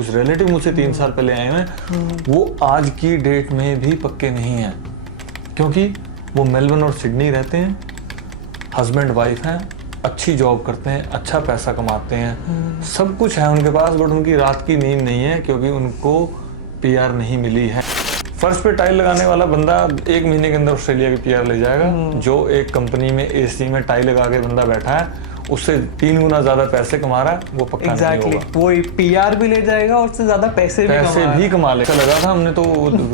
कुछ रिलेटिव मुझसे 3 साल पहले आए हैं, वो आज की डेट में भी पक्के नहीं हैं, क्योंकि वो मेलबर्न और सिडनी रहते हैं, हस्बैंड वाइफ हैं, अच्छी जॉब करते हैं, अच्छा पैसा कमाते हैं, सब कुछ है उनके पास, बट उनकी रात की नींद नहीं है क्योंकि उनको पीआर नहीं मिली है। फर्श पे टाइल लगाने वाला बंदा 1 महीने के अंदर ऑस्ट्रेलिया की पीआर ले जाएगा, जो एक कंपनी में एसी में टाइल लगा के बंदा बैठा है, उससे 3 गुना ज्यादा पैसे कमा रहा है, वो पक्का नहीं होगा। वो पीआर भी ले जाएगा और उससे ज्यादा पैसे भी कमा लेगा। लगा था हमने तो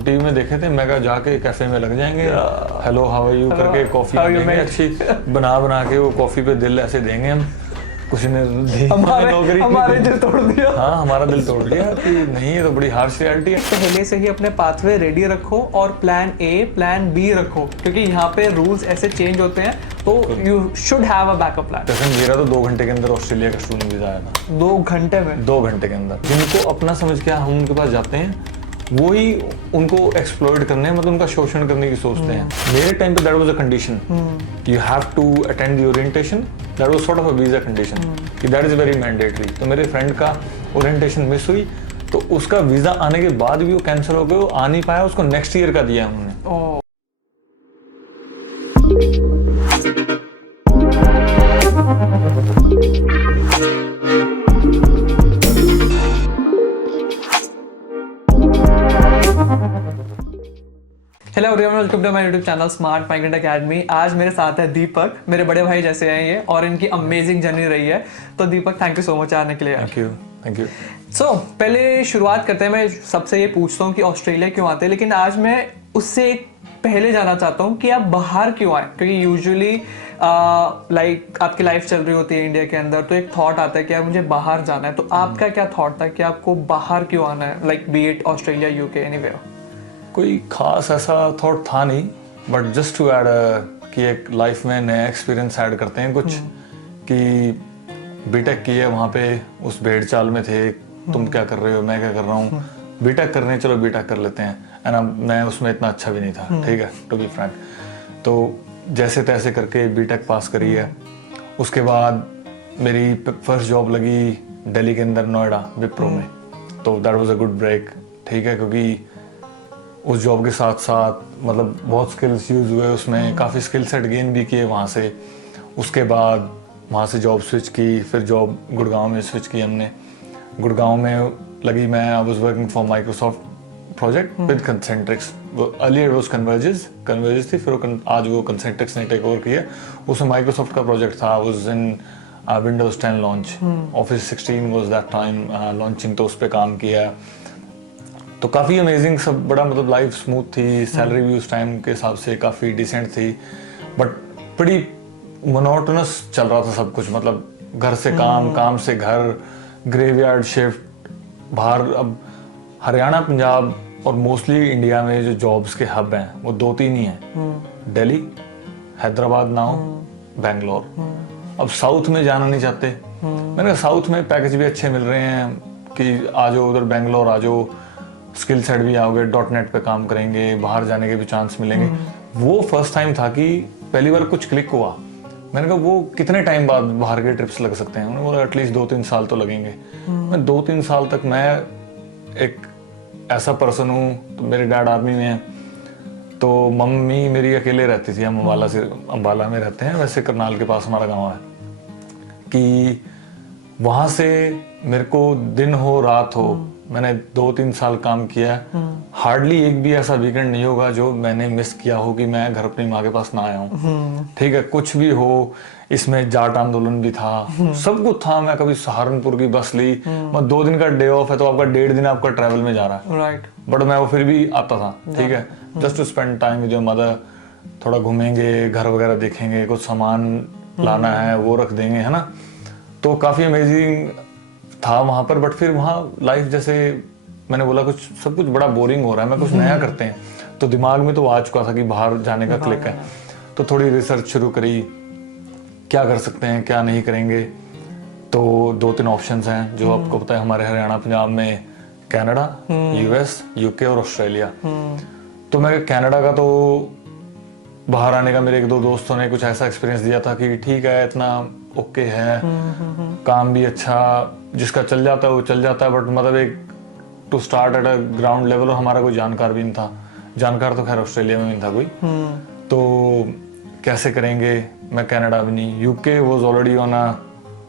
टीवी में देखे थे, मैं जाके कैफे में लग जाएंगे, हेलो हाउ आर यू करके कॉफी अच्छी बना के वो कॉफी पे दिल ऐसे देंगे हम, कुछ ने हमारे दिल तोड़ दिया। हाँ, हमारा दिल तोड़ दिया कि नहीं, ये तो बड़ी हार्श रियलिटी है। पहले से ही अपने पाथवे रेडी रखो और प्लान ए प्लान बी रखो, क्योंकि यहाँ पे रूल्स ऐसे चेंज होते हैं, तो you should have a backup plan. जैसे मेरा तो 2 घंटे के अंदर ऑस्ट्रेलिया का स्टूडेंट वीजा आया था। 2 घंटे में? 2 घंटे के अंदर। जिनको अपना समझ के हम उनके पास जाते हैं, वो ही उनको एक्सप्लॉइट करने, मतलब उनका शोषण करने की सोचते हैं। मेरे टाइम पे that was a condition, you have to attend the orientation, that was sort of a visa condition, कि दैट इज वेरी मैंडेटरी। तो मेरे फ्रेंड का ओरिएंटेशन मिस हुई, तो उसका वीजा आने के बाद भी वो कैंसिल हो गया, वो आ नहीं पाया, उसको नेक्स्ट ईयर का दिया उन्होंने। Hello everyone, welcome to my YouTube channel smart migrant academy. आज मेरे साथ है दीपक, मेरे बड़े भाई जैसे हैं ये, और इनकी अमेजिंग जर्नी रही है। तो दीपक, थैंक यू सो मच आने के लिए। Thank you. सो पहले शुरुआत करते हैं, मैं सबसे ये पूछता हूँ कि ऑस्ट्रेलिया क्यों आते हैं, लेकिन आज मैं उससे एक पहले जाना चाहता हूँ कि आप बाहर क्यों आए, क्योंकि यूजुअली लाइक आपकी लाइफ चल रही होती है इंडिया के अंदर, तो एक थॉट आता है कि यार मुझे बाहर जाना है। तो आपका क्या थॉट था कि आपको बाहर क्यों आना है, like B it Australia, UK, anywhere? कोई खास ऐसा थॉट था नहीं, बट जस्ट टू ऐड कि एक लाइफ में नया एक्सपीरियंस ऐड करते हैं कुछ, कि बीटेक की है, वहाँ पे उस भेड़ चाल में थे, तुम क्या कर रहे हो, मैं क्या कर रहा हूँ, बीटेक करने हैं, चलो बीटेक कर लेते हैं। एंड मैं उसमें इतना अच्छा भी नहीं था, ठीक है, टू बी फ्रैंक। तो जैसे तैसे करके बीटेक पास करी है। उसके बाद मेरी फर्स्ट जॉब लगी दिल्ली के अंदर, नोएडा विप्रो में। तो that was a good break, ठीक है, क्योंकि उस जॉब के साथ साथ मतलब बहुत स्किल्स यूज हुए उसमें, काफ़ी स्किल सेट गेन भी किए वहाँ से। उसके बाद वहाँ से जॉब स्विच की, फिर जॉब गुड़गांव में स्विच की हमने। गुड़गांव में लगी मैं, I was working for Microsoft project with Concentrix. Earlier was Convergys थी, फिर आज वो कंसेंट्रिक्स ने टेक ओवर किया। उसमें माइक्रोसॉफ्ट का प्रोजेक्ट था, was in Windows 10 launch, office 16 was that time launching, तो उस पर काम किया। तो काफ़ी अमेजिंग, सब बड़ा, मतलब लाइफ स्मूथ थी, सैलरी भी उस टाइम के हिसाब से काफ़ी डिसेंट थी, बट बड़ी मोनोटोनस चल रहा था सब कुछ, मतलब घर से काम, काम से घर, ग्रेवयार्ड शिफ्ट, बाहर। अब हरियाणा, पंजाब और मोस्टली इंडिया में जो जॉब्स के हब हैं वो 2-3 ही हैं, दिल्ली, हैदराबाद, नाउ बेंगलोर। अब साउथ में जाना नहीं चाहते। मैंने कहा साउथ में पैकेज भी अच्छे मिल रहे हैं कि आ जाओ उधर, बेंगलोर आ जाओ, स्किल सेट भी आओगे, .NET पे काम करेंगे, बाहर जाने के भी चांस मिलेंगे। वो फर्स्ट टाइम था कि पहली बार कुछ क्लिक हुआ। मैंने कहा वो कितने टाइम बाद बाहर के ट्रिप्स लग सकते हैं? उन्होंने बोला एटलीस्ट 2-3 साल तो लगेंगे। मैं 2-3 साल तक, मैं एक ऐसा पर्सन हूँ, तो मेरे डैड आर्मी में है, तो मम्मी मेरी अकेले रहती थी। हम अम्बाला में रहते हैं, वैसे करनाल के पास हमारा गाँव है, कि वहाँ से मेरे को दिन हो रात हो, मैंने 2-3 साल काम किया। हार्डली एक भी ऐसा वीकेंड नहीं होगा जो मैंने मिस किया हो कि मैं घर अपनी माँ के पास ना आया हूँ, ठीक है। कुछ भी हो, इसमें जाट आंदोलन भी था, सब कुछ था। मैं कभी सहारनपुर की बस ली, मैं 2 दिन का डे ऑफ है, तो आपका 1.5 दिन आपका ट्रैवल में जा रहा है, राइट। बट मैं वो फिर भी आता था, ठीक है, just to spend time with your mother. थोड़ा घूमेंगे, घर वगैरह देखेंगे, कुछ सामान लाना है वो रख देंगे, है ना। तो काफ़ी अमेजिंग था वहाँ पर। बट फिर वहाँ लाइफ, जैसे मैंने बोला, कुछ सब कुछ बड़ा बोरिंग हो रहा है, मैं कुछ नया करते हैं। तो दिमाग में तो आ चुका था कि बाहर जाने का क्लिक है। तो थोड़ी रिसर्च शुरू करी, क्या कर सकते हैं, क्या नहीं करेंगे। तो 2-3 ऑप्शंस हैं जो आपको पता है, हमारे हरियाणा पंजाब में कनाडा, US, UK और ऑस्ट्रेलिया। तो मैं कनाडा का, तो बाहर आने का मेरे 1-2 दोस्तों ने कुछ ऐसा एक्सपीरियंस दिया था कि ठीक है, इतना ओके है, काम भी अच्छा, जिसका चल जाता है वो चल जाता है, बट मतलब एक to start at a ground level, और हमारा कोई जानकार भी नहीं था। जानकार तो खैर ऑस्ट्रेलिया में नहीं था कोई। तो कैसे करेंगे, मैं कनाडा भी नहीं, UK was already on a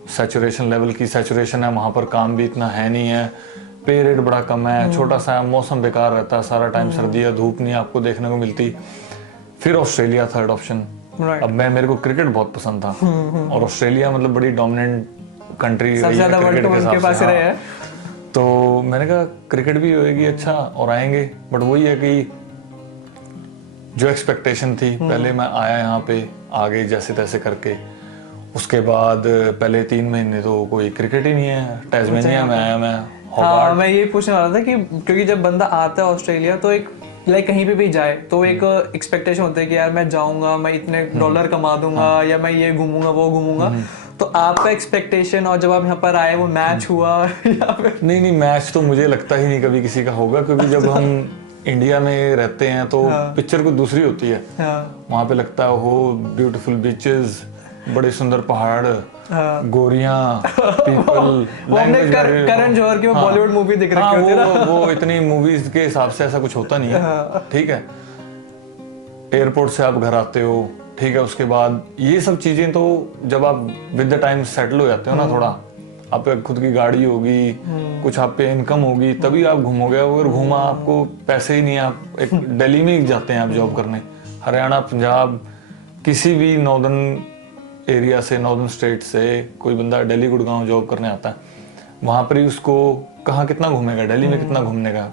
saturation level की सैचुरेशन है, वहाँ पर काम भी इतना है नहीं है, पे रेट बड़ा कम है, छोटा सा मौसम बेकार रहता है, सारा टाइम सर्दी है, धूप नहीं आपको देखने को मिलती। फिर ऑस्ट्रेलिया थर्ड ऑप्शन। अब मेरे को क्रिकेट बहुत पसंद था, और ऑस्ट्रेलिया मतलब बड़ी डोमिनेंट कंट्री रही है क्रिकेट के हिसाब से। हाँ। तो मैंने कहा क्रिकेट भी होएगी अच्छा और आएंगे, बट वही है कि जो एक्सपेक्टेशन थी, पहले मैं आया यहाँ पे, आगे जैसे तैसे करके, उसके बाद पहले 3 महीने तो कोई क्रिकेट ही नहीं है। टैस्मेनिया में आया मैं। हाँ, मैं ये पूछने वाला था कि क्योंकि जब बंदा आता है ऑस्ट्रेलिया तो एक लाइक कहीं पे भी जाए तो एक एक्सपेक्टेशन होता है कि यार मैं जाऊंगा, मैं इतने डॉलर कमा दूंगा, या मैं ये घूमूंगा वो घूमूंगा। तो आपका एक्सपेक्टेशन और जब आप यहाँ पर आए वो मैच हुआ या फिर? नहीं, मैच तो मुझे लगता ही नहीं कभी किसी का होगा, क्योंकि जब हम इंडिया में रहते हैं तो पिक्चर कुछ दूसरी होती है। वहाँ पे लगता है हो ब्यूटीफुल बीचेस, बड़े सुंदर पहाड़, गोरियां, पीपल, लैंग्वेज। करण जौहर की वो बॉलीवुड मूवी दिख रही होती है ना, वो इतनी मूवीज के हिसाब से ऐसा कुछ होता नहीं है। ठीक है, एयरपोर्ट से आप घर आते हो, ठीक है, उसके बाद ये सब चीजें तो जब आप विद द टाइम सेटल हो जाते हो ना, थोड़ा आप पे खुद की गाड़ी होगी, कुछ आप पे इनकम होगी, तभी आप घूमोगे। अगर घूमा आपको पैसे ही नहीं, आप एक दिल्ली में ही जाते हैं आप जॉब करने, हरियाणा, पंजाब, किसी भी नॉर्दर्न एरिया से, नॉर्दर्न स्टेट से कोई बंदा दिल्ली गुड़गांव जॉब करने आता है, वहां पर ही उसको कहाँ कितना घूमेगा, दिल्ली में कितना घूमने का,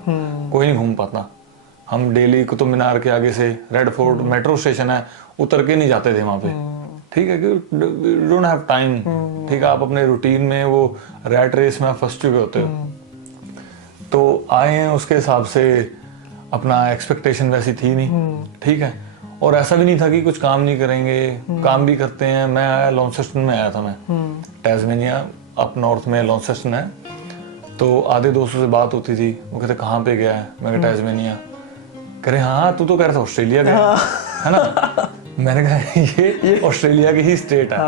कोई नहीं घूम पाता। हम डेली कुतुब मीनार के आगे से रेड फोर्ट मेट्रो स्टेशन है, उतर के नहीं जाते थे वहां पे। ठीक है, कि डोंट हैव टाइम। ठीक है, आप अपने रूटीन में वो रैट रेस में फंस चुके होते हो। तो आए हैं उसके हिसाब से, अपना एक्सपेक्टेशन वैसी थी नहीं। ठीक है, और ऐसा भी नहीं था कि कुछ काम नहीं करेंगे, काम भी करते हैं। मैं आया लॉन्सेस्टन में आया था मैं, टैस्मेनिया अप नॉर्थ में लॉन्सेस्टन है। तो आधे दोस्तों से बात होती थी, वो कहते कहाँ पे गया है, मैं कहा टैस्मेनिया। कह रहे हाँ तू तो कह रहा था ऑस्ट्रेलिया गया है ना। मैंने कहा ये ऑस्ट्रेलिया की ही स्टेट है।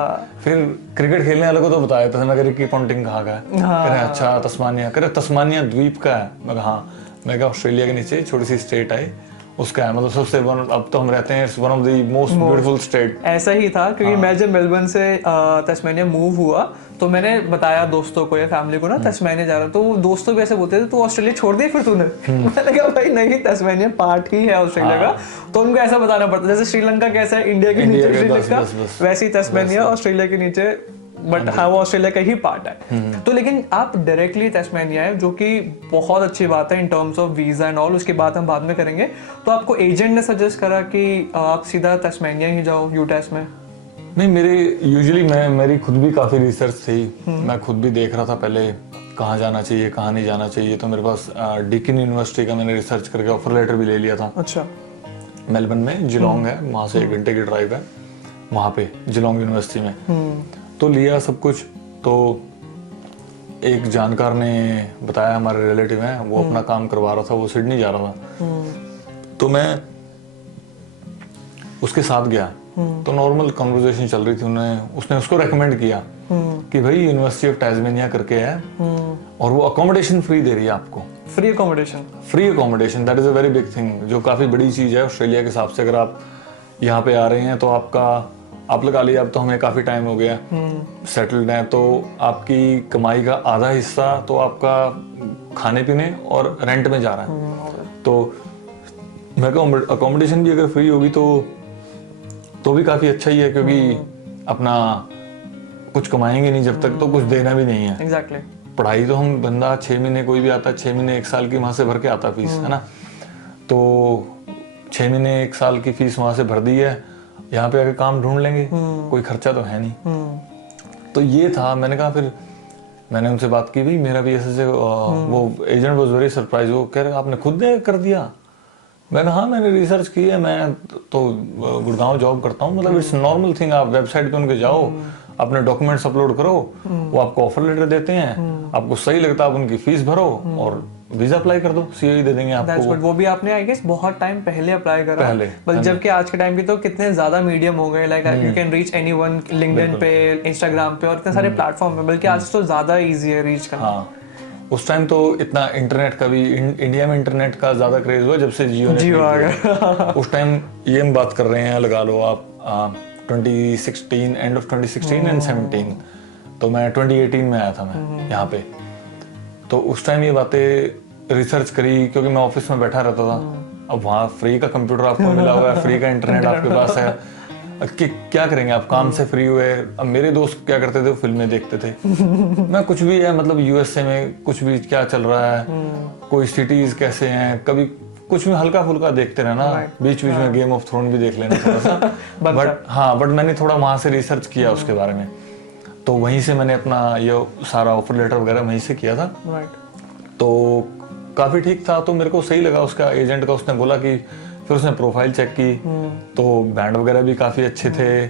फिर क्रिकेट खेलने वाले को तो बताया था, मैं रिकी पॉन्टिंग कहाँ का है, कह रहे अच्छा तस्मानिया, कह रहे तस्मानिया द्वीप का है। मैं कहा हाँ, मैं कहा ऑस्ट्रेलिया के नीचे छोटी सी स्टेट है उसका है, मतलब सबसे अब तो हम रहते हैं one of the most beautiful state. ऐसा ही था, क्योंकि मैं जब मेलबर्न से तस्मानिया मूव हुआ तो मैंने बताया दोस्तों को या फैमिली को ना तस्मानिया जा रहा, तो दोस्तों भी ऐसे बोलते थे तो ऑस्ट्रेलिया छोड़ दिया फिर तूने। मैंने कहा भाई नहीं, तस्मानिया पार्ट ही है ऑस्ट्रेलिया का। तो उनको ऐसा बताना पड़ता, जैसे श्रीलंका कैसा है इंडिया के नीचे श्रीलंका, वैसे ही तस्मानिया ऑस्ट्रेलिया के नीचे, बट हाँ वो ऑस्ट्रेलिया का ही पार्ट है। तो लेकिन आप डायरेक्टली तस्मानिया आए, जो कि बहुत अच्छी बात है in terms of visa and all, उसकी बात हम बाद में करेंगे। तो आपको एजेंट ने सजेस्ट करा कि आप सीधा तस्मानिया ही जाओ यूटेस में? नहीं, मेरी खुद भी काफी रिसर्च थी। मैं खुद भी देख रहा था पहले कहाँ जाना चाहिए कहाँ नहीं जाना चाहिए। तो मेरे पास डीकिन यूनिवर्सिटी का मैंने रिसर्च करके ऑफर लेटर भी ले लिया था। अच्छा। मेलबर्न में जिलोंग है, वहाँ से 1 घंटे की ड्राइव है, वहाँ पे जिलोंग यूनिवर्सिटी में। तो लिया सब कुछ। तो एक जानकार ने बताया, हमारे रिलेटिव हैं, वो अपना काम करवा रहा था, वो सिडनी जा रहा था। तो मैं उसके साथ गया। तो नॉर्मल कन्वर्सेशन चल रही थी, उसने उसको रेकमेंड किया कि भाई यूनिवर्सिटी ऑफ टैस्मेनिया करके है, और वो अकोमोडेशन फ्री दे रही है आपको। Free accommodation, that is a very big thing, जो काफी बड़ी चीज है ऑस्ट्रेलिया के हिसाब से। अगर आप यहाँ पे आ रहे हैं तो आप लगा लीजिए, अब तो हमें काफी टाइम हो गया सेटल्ड है, तो आपकी कमाई का आधा हिस्सा तो आपका खाने पीने और रेंट में जा रहा है। तो मैं कहूँ अकोमोडेशन भी अगर फ्री होगी तो भी काफी अच्छा ही है, क्योंकि अपना कुछ कमाएंगे नहीं जब तक, तो कुछ देना भी नहीं है। Exactly. पढ़ाई तो हम बंदा 6 महीने, कोई भी आता है 6 महीने 1 साल की वहां से भर के आता फीस, है ना। तो 6 महीने 1 साल की फीस वहां से भर दी है, यहाँ पे आके काम ढूंढ लेंगे, कोई खर्चा तो है नहीं। तो ये था। मैंने कहा, फिर मैंने उनसे बात की, भाई मेरा भी ऐसे वो एजेंट वाज वेरी सरप्राइज। वो कह रहे आपने खुद ने कर दिया? मैंने हाँ, मैंने रिसर्च की है, मैं तो गुड़गांव जॉब करता हूँ, मतलब इट्स नॉर्मल थिंग। आप वेबसाइट पे उनके जाओ, अपने डॉक्यूमेंट्स अपलोड करो, वो आपको ऑफर लेटर देते हैं, आपको सही लगता है आप उनकी फीस भरो और वीजा अप्लाई कर दो, सीओई दे देंगे आपको। वो भी आपने आई गेस बहुत टाइम पहले अप्लाई करा, बल्कि जबकि आज के टाइम पे तो कितने ज्यादा मीडियम हो गए, like you can reach anyone, LinkedIn पे, इंस्टाग्राम पे और इतने सारे प्लेटफॉर्म पे, बल्कि आज तो ज्यादा इजी है रीच करना। उस टाइम तो इतना इंटरनेट का भी इंडिया में इंटरनेट का ज़्यादा क्रेज हुआ जब से जियो ने जियो आ create किया। उस टाइम ये हम बात कर रहे हैं, लगा लो आप 2016, एंड ऑफ 2016 एंड 17, तो मैं 2018 में आया था मैं यहाँ पे। तो उस टाइम ये बातें रिसर्च करी क्योंकि मैं ऑफिस में बैठा रहता था। अब वहाँ फ्री का कंप्यूटर आपको मिला हुआ है, फ्री का इंटरनेट आपके पास है, कि क्या करेंगे आप, काम से फ्री हुए। अब मेरे दोस्त क्या करते थे, वो फिल्में देखते थे। मैं कुछ भी है, मतलब यूएसए में कुछ भी क्या चल रहा है, कोई सिटीज कैसे हैं, कभी कुछ भी हल्का फुल्का देखते रहना, बीच बीच में गेम ऑफ थ्रोन भी देख लेना थोड़ा सा। बट मैंने थोड़ा वहां से रिसर्च किया उसके बारे में, तो वहीं से मैंने अपना ये सारा ऑफर लेटर वगैरह वहीं से किया था। तो काफी ठीक था, तो मेरे को सही लगा उसका एजेंट का। उसने बोला कि फिर उसने प्रोफाइल चेक की, तो बैंड वगैरह भी काफी अच्छे थे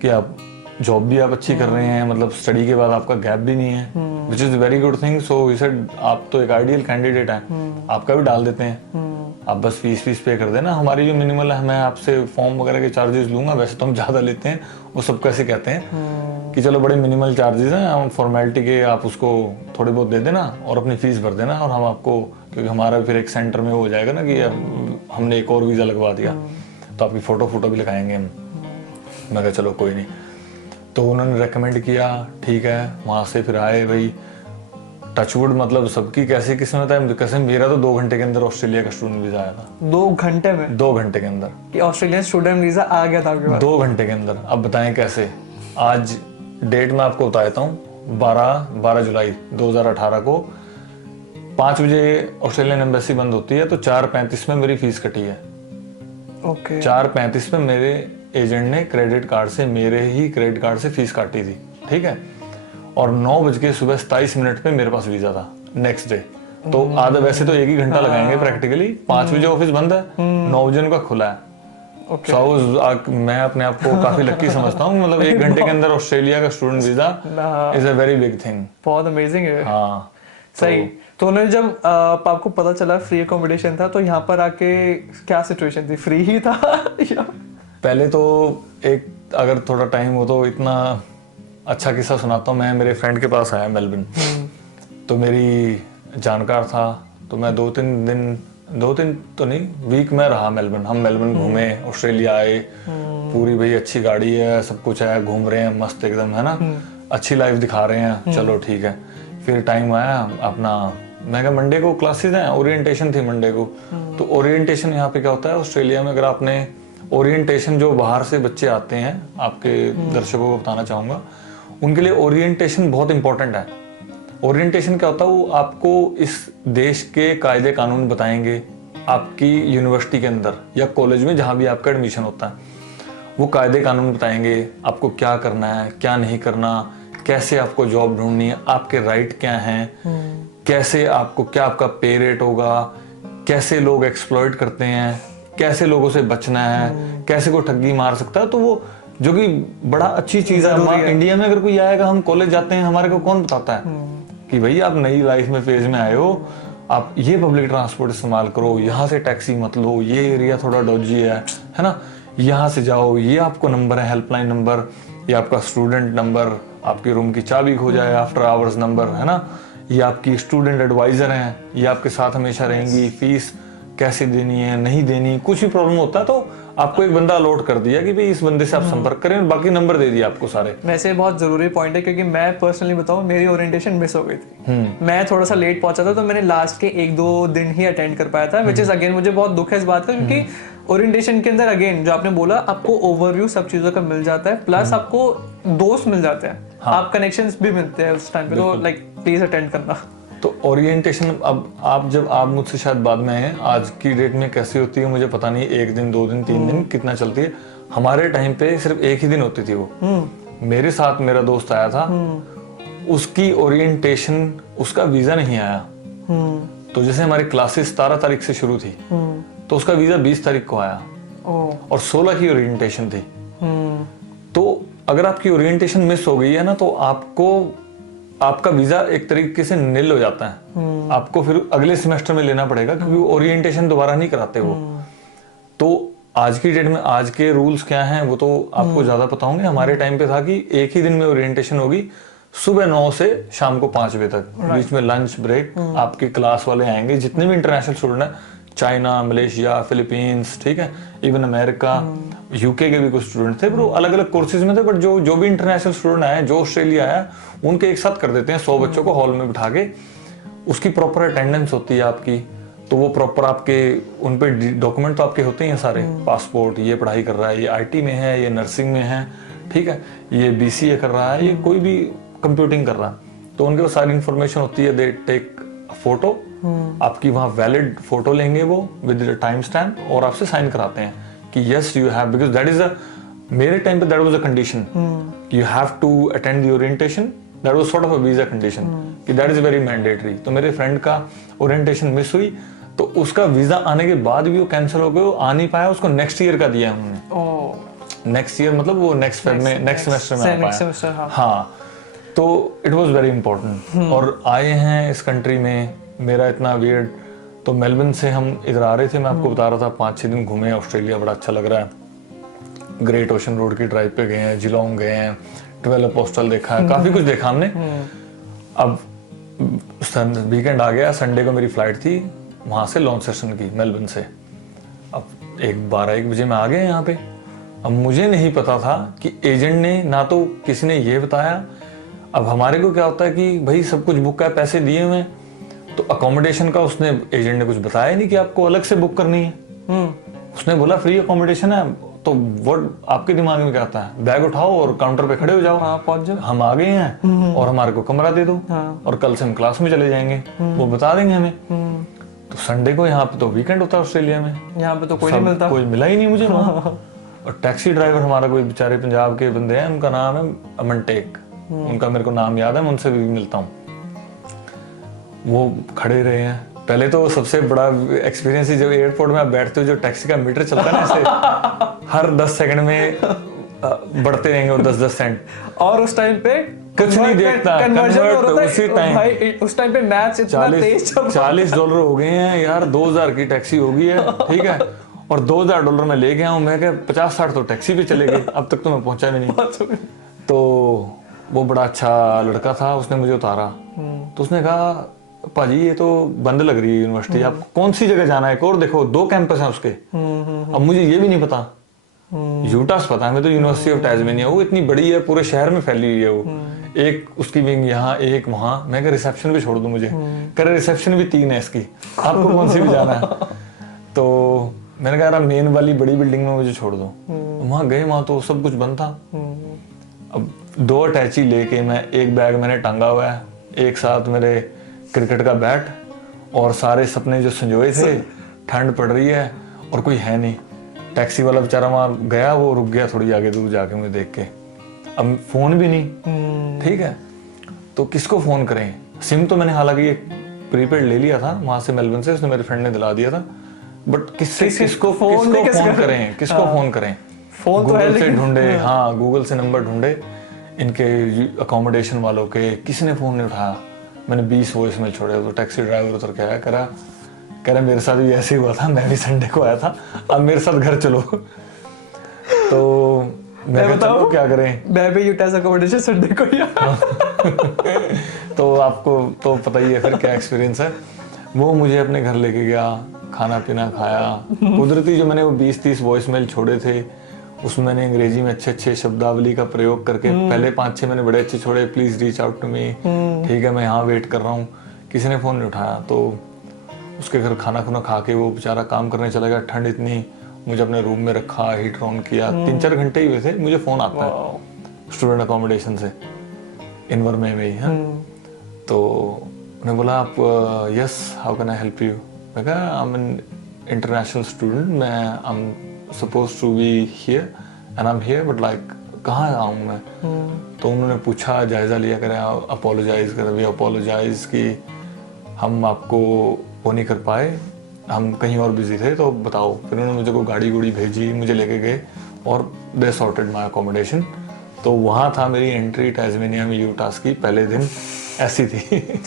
कि आप जॉब भी आप अच्छी कर रहे हैं, मतलब स्टडी के बाद आपका गैप भी नहीं है, which is very good thing. So he said आप तो एक आइडियल कैंडिडेट हैं, आपका भी डाल देते हैं, आप बस फीस पे कर देना, हमारी जो मिनिमल है, मैं आपसे फॉर्म वगैरह के चार्जेस लूंगा, वैसे तो हम ज्यादा लेते हैं, वो सब कैसे कहते हैं कि चलो बड़े मिनिमल चार्जेस हैं, हम फॉर्मेलिटी के आप उसको थोड़े बहुत दे देना और अपनी फीस भर देना, और हम आपको, क्योंकि हमारा फिर एक सेंटर में हो जाएगा ना कि हमने एक और वीज़ा लगवा दिया, तो आपकी फोटो भी लगाएंगे हम। मैं कहा चलो कोई नहीं। तो उन्होंने रेकमेंड किया, ठीक है, वहाँ से फिर आए भाई, टचवुड, मतलब सबकी कैसी किस्मत है, कैसे मेरा तो 2 घंटे के अंदर ऑस्ट्रेलिया का स्टूडेंट वीज़ा आया था। 2 घंटे में? 2 घंटे के अंदर कि ऑस्ट्रेलियन स्टूडेंट वीज़ा आ गया था आपके पास? 2 घंटे के अंदर। अब बताएं कैसे। आज डेट मैं आपको बता देता हूँ, 12 जुलाई 2018 को 5 बजे ऑस्ट्रेलियन एम्बेसी बंद होती है, तो 4:35 में मेरी फीस कटी है। ओके। 4:35 में मेरे एजेंट ने क्रेडिट कार्ड से, मेरे ही क्रेडिट कार्ड से फीस काटी थी, ठीक है, और 9:27 पे मेरे पास वीजा था नेक्स्ट डे। तो आधा, वैसे तो 1 ही घंटा लगाएंगे प्रैक्टिकली, 5 बजे ऑफिस बंद है, 9 बजे उनका खुला है। मैं अपने आप को काफी लक्की समझता हूँ, मतलब 1 घंटे के अंदर ऑस्ट्रेलिया का student visa is a very big thing. बहुत अमेजिंग है। हाँ सही। तो उन्होंने जब आपको पता चला फ्री अकोमोडेशन था, तो यहाँ पर आके क्या सिचुएशन थी, फ्री ही था? पहले तो एक, अगर थोड़ा टाइम हो तो इतना अच्छा किस्सा सुनाता हूँ। मैं मेरे फ्रेंड के पास आया मेलबर्न, तो मेरी जानकार था, तो मैं 2-3 दिन, 2-3 तो नहीं, वीक में रहा मेलबर्न। हम मेलबर्न घूमे, ऑस्ट्रेलिया आए, पूरी भाई अच्छी गाड़ी है, सब कुछ है, घूम रहे हैं मस्त एकदम, है ना, अच्छी लाइफ दिखा रहे हैं, चलो ठीक है। फिर टाइम आया अपना, मैं कहा मंडे को क्लासेस हैं, ओरिएंटेशन थी मंडे को। तो ओरिएंटेशन यहाँ पे क्या होता है ऑस्ट्रेलिया में, अगर आपने ओरिएंटेशन, जो बाहर से बच्चे आते हैं, आपके दर्शकों को बताना चाहूँगा, उनके लिए ओरिएंटेशन बहुत इंपॉर्टेंट है। ओरिएंटेशन क्या होता है, वो आपको इस देश के कायदे कानून बताएंगे, आपकी यूनिवर्सिटी के अंदर या कॉलेज में जहाँ भी आपका एडमिशन होता है, वो कायदे कानून बताएंगे आपको क्या करना है, क्या नहीं करना, कैसे आपको जॉब ढूंढनी है, आपके राइट क्या हैं, कैसे आपको, क्या आपका पे रेट होगा, कैसे लोग एक्सप्लॉइट करते हैं, कैसे लोगों से बचना है, कैसे कोई ठगी मार सकता है। तो वो, जो कि बड़ा अच्छी चीज है। इंडिया में अगर कोई आएगा, हम कॉलेज जाते हैं, हमारे को कौन बताता है कि भाई आप नई लाइफ में फेज में आए हो, आप ये पब्लिक ट्रांसपोर्ट इस्तेमाल करो, यहाँ से टैक्सी मत लो, ये एरिया थोड़ा डॉजी है ना, यहाँ से जाओ, ये आपको नंबर है, हेल्पलाइन नंबर, ये आपका स्टूडेंट नंबर, आपके रूम की चाबी खो जाए, आफ्टर आवर्स नंबर, है ना, ये आपकी स्टूडेंट एडवाइजर हैं, ये आपके साथ हमेशा रहेंगी, फीस कैसे देनी है, नहीं देनी, कुछ भी प्रॉब्लम होता है तो आपको एक बंदा अलॉट कर दिया कि भाई इस बंदे से आप संपर्क करें, बाकी नंबर दे दिया आपको सारे। वैसे बहुत जरूरी पॉइंट है, क्योंकि मैं पर्सनली बताऊं, मेरी ओरिएंटेशन मिस हो गई थी। मैं थोड़ा सा लेट पहुंचा था, तो मैंने लास्ट के 1-2 दिन ही अटेंड कर पाया था, विच इज अगेन मुझे बहुत दुख है इस बात का, क्योंकि ओरिएंटेशन के अंदर अगेन जो आपने बोला, आपको ओवरव्यू सब चीजों का मिल जाता है, प्लस आपको दोस्त मिल जाते हैं, आप कनेक्शंस भी मिलते हैं उस टाइम पे, तो लाइक प्लीज अटेंड करना। तो ओरिएंटेशन, अब आप मुझसे शायद बाद में आए, आज की डेट में कैसी होती है मुझे पता नहीं, 1 दिन 2 दिन 3 दिन कितना चलती है। हमारे टाइम पे सिर्फ 1 ही दिन होती थी वो। मेरे साथ मेरा दोस्त आया था, उसकी ओरिएंटेशन, उसका वीजा नहीं आया। तो जैसे हमारी क्लासेस 17 तारीख से शुरू थी, तो उसका वीजा 20 तारीख को आया, और 16 की ओरिएंटेशन थी। तो अगर आपकी ओरिएंटेशन मिस हो गई है ना, तो आपका वीजा एक तरीके से निल हो जाता है, आपको फिर अगले सेमेस्टर में लेना पड़ेगा, क्योंकि ओरिएंटेशन दोबारा नहीं कराते वो। तो आज की डेट में आज के रूल्स क्या हैं वो तो आपको ज्यादा पता होंगे। हमारे टाइम पे था कि 1 ही दिन में ओरिएंटेशन होगी, सुबह 9 से शाम को 5 बजे तक, बीच में लंच ब्रेक, आपके क्लास वाले आएंगे जितने भी इंटरनेशनल स्टूडेंट हैं, चाइना, मलेशिया, फिलीपींस, ठीक है, इवन अमेरिका, यूके के भी कुछ स्टूडेंट थे, पर वो अलग अलग कोर्सेज में थे, बट जो भी इंटरनेशनल स्टूडेंट आए, जो ऑस्ट्रेलिया आया, उनके एक साथ कर देते हैं 100 बच्चों को हॉल में बिठा के, उसकी प्रॉपर अटेंडेंस होती है आपकी, तो वो प्रॉपर आपके उन पे डॉक्यूमेंट तो आपके होते ही हैं सारे, पासपोर्ट, ये पढ़ाई कर रहा है, ये आईटी में है, ये नर्सिंग में है, ठीक है, ये बीसीए कर रहा है, ये कोई भी कंप्यूटिंग कर रहा है, तो उनके पास सारी इंफॉर्मेशन होती है। दे टेक फोटो, आपकी वहाँ वैलिड फोटो लेंगे वो विद टाइम स्टैम्प और आपसे साइन कराते हैं कि yes you have, because that is a, मेरे टाइम पे that was a condition, you have to attend the orientation, that was sort of a visa condition, कि दैट इज वेरी मैंडेटरी। तो मेरे फ्रेंड का orientation miss हुई, तो उसका visa आने के बाद भी वो कैंसिल हो गया, वो आ नहीं पाया, उसको नेक्स्ट ईयर का दिया उन्होंने। नेक्स्ट ईयर मतलब वो नेक्स्ट सेमेस्टर में आ पाया। हाँ, तो इट वाज वेरी इंपॉर्टेंट। और आए हैं इस कंट्री में, मेरा इतना वियर्ड, तो मेलबर्न से हम इधर आ रहे थे, मैं आपको बता रहा था, 5-6 दिन घूमे ऑस्ट्रेलिया, बड़ा अच्छा लग रहा है। ग्रेट ओशन रोड की ड्राइव पे गए हैं, जिलोंग गए हैं, 12 पोस्टल देखा है, काफी कुछ देखा हमने। अब वीकेंड आ गया, संडे को मेरी फ्लाइट थी वहां से लॉन्सेस्टन की, मेलबर्न से। अब 12-1 बजे मैं आ गया यहाँ पे। अब मुझे नहीं पता था कि एजेंट ने, ना तो किसी ने ये बताया। अब हमारे को क्या होता है कि भाई सब कुछ बुक है, पैसे दिए हुए, तो अकोमोडेशन का उसने, एजेंट ने कुछ बताया नहीं कि आपको अलग से बुक करनी है। उसने बोला फ्री अकोमोडेशन है, तो वो आपके दिमाग में क्या आता है, बैग उठाओ और काउंटर पे खड़े हो जाओ, हाँ, पहुंच जाओ, हम आ गए हैं और हमारे को कमरा दे दो, और कल से हम क्लास में चले जाएंगे, वो बता देंगे हमें। तो संडे को यहाँ पे तो वीकेंड होता है ऑस्ट्रेलिया में, यहाँ पे तो कोई नहीं मिलता, कोई मिला ही नहीं मुझे वहाँ। और टैक्सी ड्राइवर हमारा कोई बेचारे पंजाब के बंदे हैं, उनका नाम है अमन टेक, उनका मेरे को नाम याद है, मैं उनसे भी मिलता हूँ। वो खड़े रहे हैं। पहले तो सबसे बड़ा एक्सपीरियंस ही जब एयरपोर्ट में आप बैठते हो, जो टैक्सी का मीटर चलता है ना ऐसे, हर 10 सेकंड में बढ़ते रहेंगे वो 10-10 सेंट, और उस टाइम पे कुछ नहीं देखता, कन्वर्ट उसी टाइम। भाई उस टाइम पे मैच इतना तेज चल रहा है। $40 हो गए हैं यार, 2000 की टैक्सी हो गई है, ठीक है, और $2000 में ले गया हूँ मैं, क्या 50-60 तो टैक्सी पे चले गए, अब तक तो मैं पहुंचा भी नहीं। तो वो बड़ा अच्छा लड़का था, उसने मुझे उतारा, तो उसने कहा पाजी ये तो बंद लग रही है यूनिवर्सिटी, आप कौन सी जगह जाना है, और देखो 2 कैंपस हैं उसके। अब मुझे ये भी नहीं पता, यूटास पता है, मैं तो यूनिवर्सिटी ऑफ टास्मेनिया, वो इतनी बड़ी है, पूरे शहर में फैली हुई है वो, एक उसकी विंग यहाँ, एक वहां। मैं कह रिसेप्शन भी छोड़ दूं मुझे, कह रहे रिसेप्शन भी 3 है इसकी, आपको कौन सी भी जाना है। तो मैंने कहा मेन वाली बड़ी बिल्डिंग में मुझे छोड़ दो। वहां गए, वहां तो सब कुछ बंद था। अब 2 अटैची लेके मैं, एक बैग मैंने टांगा हुआ है, एक साथ मेरे क्रिकेट का बैट, और सारे सपने जो संजोए थे, ठंड पड़ रही है और कोई है नहीं। टैक्सी वाला बेचारा वहां गया, वो रुक गया थोड़ी आगे दूर जाके मुझे देख के। अब फोन भी नहीं, ठीक है, तो किसको फोन करें। सिम तो मैंने हालांकि ये प्रीपेड ले लिया था वहां से, मेलबर्न से, उसने मेरे फ्रेंड ने दिला दिया था, बट किसको फोन करें, किसको फोन करें। फोन तो गूगल से ढूंढे, हाँ गूगल से नंबर ढूंढे इनके अकोमोडेशन वालों के, किसी ने फोन नहीं उठाया। मैंने 20 वॉइस मेल छोड़े, तो टैक्सी ड्राइवर उतर के आया, कह रहा मेरे साथ भी ऐसे ही हुआ था, मैं भी संडे को आया था, अब मेरे साथ घर चलो। तो मैं बताऊं क्या करें, मैं भी यूटास अकोमोडेशन संडे को ही तो आपको तो पता ही है फिर क्या एक्सपीरियंस है। वो मुझे अपने घर लेके गया, खाना पीना खाया, कुदरती जो मैंने वो 20-30 वॉइस मेल छोड़े थे, उसमें मैंने अंग्रेजी में अच्छे शब्दावली का प्रयोग करके पहले 5-6 मैंने बड़े अच्छे छोड़े, please reach out to me, ठीक है मैं यहाँ वेट कर रहा हूँ। किसी ने फोन नहीं उठाया, तो उसके घर खाना खुना खा के वो बेचारा काम करने चला गया। ठंड इतनी, मुझे अपने रूम में रखा, हीटर ऑन किया, 3-4 घंटे ही हुए थे, मुझे फोन आता है स्टूडेंट अकोमोडेशन से, इनवर में ही है। तो उन्होंने बोला आप yes how can I help you. मैं कहा I am an international student, मैं I am supposed to be here and I'm here but like कहाँ आऊँ मैं। तो उन्होंने पूछा, जायजा लिया, करें अपोलोजाइज करें, वी अपोलोजाइज कि हम आपको वो नहीं कर पाए, हम कहीं और बिजी थे, तो बताओ। फिर उन्होंने मुझे को गाड़ी गुड़ी भेजी, मुझे लेके गए और दे सॉर्टेड माई अकोमोडेशन। तो वहाँ था मेरी एंट्री टास्मेनिया में यूटास की, पहले दिन ऐसी थी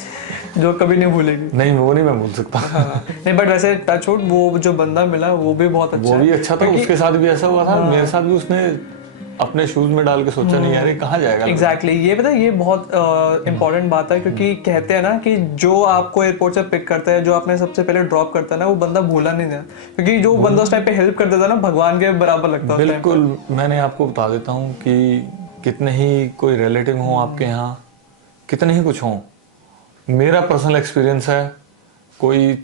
जो कभी नहीं भूलेगी। नहीं, वो नहीं मैं भूल सकता। नहीं बट वैसे टच वो जो बंदा मिला वो भी बहुत अच्छा, वो भी अच्छा था, उसके साथ भी ऐसा हुआ था मेरे साथ भी, उसने अपने शूज में डाल के सोचा नहीं यार ये कहाँ जाएगा। एग्जैक्टली ये पता है, ये बहुत इंपॉर्टेंट बात है, क्योंकि कहते हैं ना कि जो आपको एयरपोर्ट से पिक करता है, जो आपने सबसे पहले ड्रॉप करता है ना, वो बंदा भूला नहीं है, क्योंकि जो बंदा उस टाइम पे हेल्प कर देता है ना, भगवान के बराबर लगता है। बिल्कुल, मैंने आपको बता देता हूँ कि कितने ही कोई रिलेटिव हो आपके यहाँ, कितने ही कुछ हो, मेरा पर्सनल एक्सपीरियंस है, कोई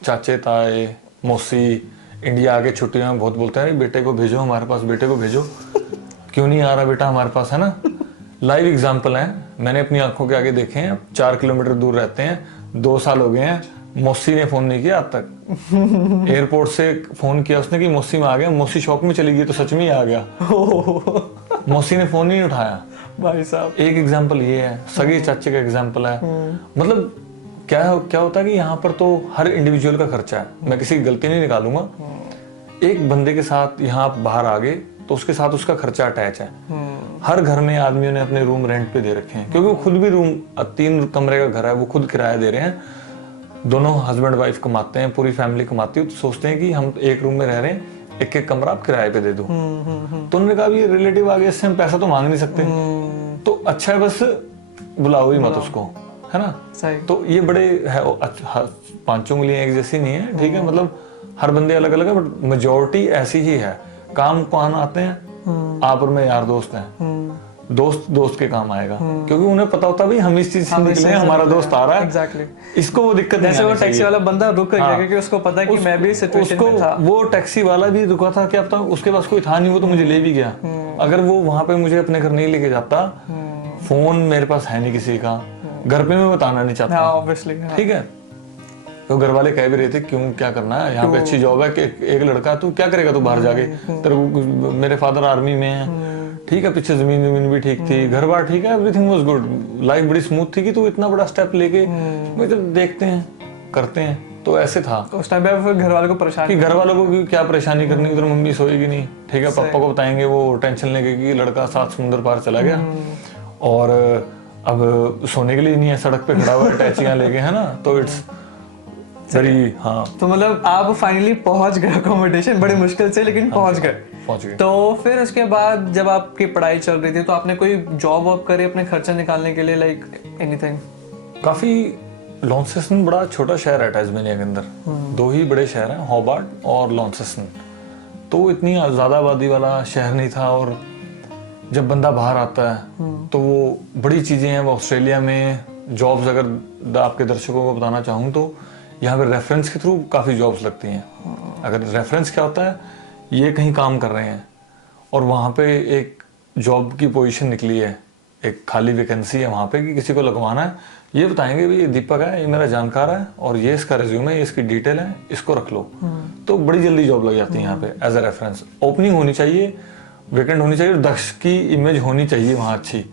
चाचे ताए मौसी इंडिया आके छुट्टियों में बहुत बोलते हैं बेटे को भेजो हमारे पास, बेटे को भेजो, क्यों नहीं आ रहा बेटा हमारे पास, है ना। लाइव एग्जांपल है, मैंने अपनी आंखों के आगे देखे हैं। 4 किलोमीटर दूर रहते हैं, 2 साल हो गए हैं, मौसी ने फोन नहीं किया आज तक। एयरपोर्ट से फोन किया उसने कि मौसी में आ गया, मौसी शॉक में चली गई तो सच में ही आ गया। मौसी ने फोन नहीं उठाया। भाई साहब एक एग्जांपल ये है, सगे चाचे का एग्जांपल है। मतलब क्या होता है कि यहाँ पर तो हर इंडिविजुअल का खर्चा है, मैं किसी की गलती नहीं निकालूंगा। एक बंदे के साथ यहाँ आप बाहर आ गए तो उसके साथ उसका खर्चा अटैच है। हर घर में आदमियों ने अपने रूम रेंट पे दे रखे हैं, क्योंकि वो खुद भी रूम 3 कमरे का घर है, वो खुद किराया दे रहे हैं। दोनों हस्बैंड वाइफ कमाते हैं, पूरी फैमिली कमाती है, तो सोचते हैं कि हम एक रूम में रह रहे हैं, एक कमरा आप किराए पे दे दो। तो उन्होंने कहा ये रिलेटिव आ गया, इससे हम पैसा तो मांग नहीं सकते, तो अच्छा है बस बुलाओ ही मत उसको, है ना। सही। तो ये बड़े है, 5 उंगलियां एक जैसी नहीं है, ठीक है, मतलब हर बंदे अलग अलग है, बट मेजोरिटी ऐसी ही है। काम कौन आते हैं, आप और मैं यार दोस्त हैं, दोस्त के काम आएगा, क्योंकि उन्हें पता होता भाई हम इस चीज से निकले हैं, हमारा दोस्त आ रहा है। एग्जैक्टली। इसको वो दिक्कत नहीं, जैसे वो टैक्सी वाला बंदा रुक गया, क्योंकि उसको पता है कि मैं भी सिचुएशन में था। वो टैक्सी वाला भी रुका था कि अब तक उसके पास कोई था नहीं, वो तो मुझे ले भी गया। अगर वो वहां पे मुझे अपने घर नहीं लेके जाता, फोन मेरे पास है नहीं किसी का, घर पे मैं बताना नहीं चाहता, ऑब्वियसली, ठीक है। तो घर वाले कह भी रहे थे क्यों, क्या करना है यहाँ पे, अच्छी जॉब है कि एक लड़का, तू क्या करेगा तू बाहर जाके, तेरे को, मेरे फादर आर्मी में है, ठीक है, पीछे जमीन भी ठीक थी, घर बार ठीक है, एवरीथिंग वाज गुड, लाइफ बड़ी स्मूथ थी कि तू इतना बड़ा स्टेप लेके मतलब देखते हैं करते हैं। तो ऐसे था उस टाइम पे, फिर घर वालों को परेशानी, घर वालों को क्या परेशानी करनी, उधर मम्मी सोएगी नहीं, ठीक है, पापा को बताएंगे, वो टेंशन लेके कि लड़का 7 समुंदर पार चला गया और अब सोने के लिए नहीं है, सड़क पे खड़ा हुआ है टैचियां लेके, है ना। तो इट्स वेरी, हाँ। तो मतलब आप फाइनली पहुंच गए अकोमोडेशन, बड़ी मुश्किल से, लेकिन पहुंच गए। तो फिर उसके बाद जब आपकी पढ़ाई चल रही थी, तो आपने कोई जॉब वॉब करी अपने खर्चा निकालने के लिए, लाइक एनीथिंग? काफी, लॉन्सेस्टन बड़ा छोटा शहर है टास्मेनिया के अंदर, 2 ही बड़े शहर हैं, होबार्ट और लॉन्सेस्टन। तो इतनी ज्यादा आबादी वाला शहर नहीं था, और जब बंदा बाहर आता है तो वो बड़ी चीजें हैं। वो ऑस्ट्रेलिया में जॉब्स, अगर आपके दर्शकों को बताना चाहूँ तो यहाँ पे रेफरेंस के थ्रू काफ़ी जॉब्स लगती हैं। अगर रेफरेंस क्या होता है, ये कहीं काम कर रहे हैं और वहाँ पे एक जॉब की पोजीशन निकली है, एक खाली वैकेंसी है वहाँ पे कि किसी को लगवाना है, ये बताएंगे भाई ये दीपक है, ये मेरा जानकार है और ये इसका रिज्यूम है, ये इसकी डिटेल है, इसको रख लो। तो बड़ी जल्दी जॉब लग जाती है यहाँ पे एज ए रेफरेंस। ओपनिंग होनी चाहिए, वैकेंट होनी चाहिए, दक्ष की इमेज होनी चाहिए वहाँ अच्छी।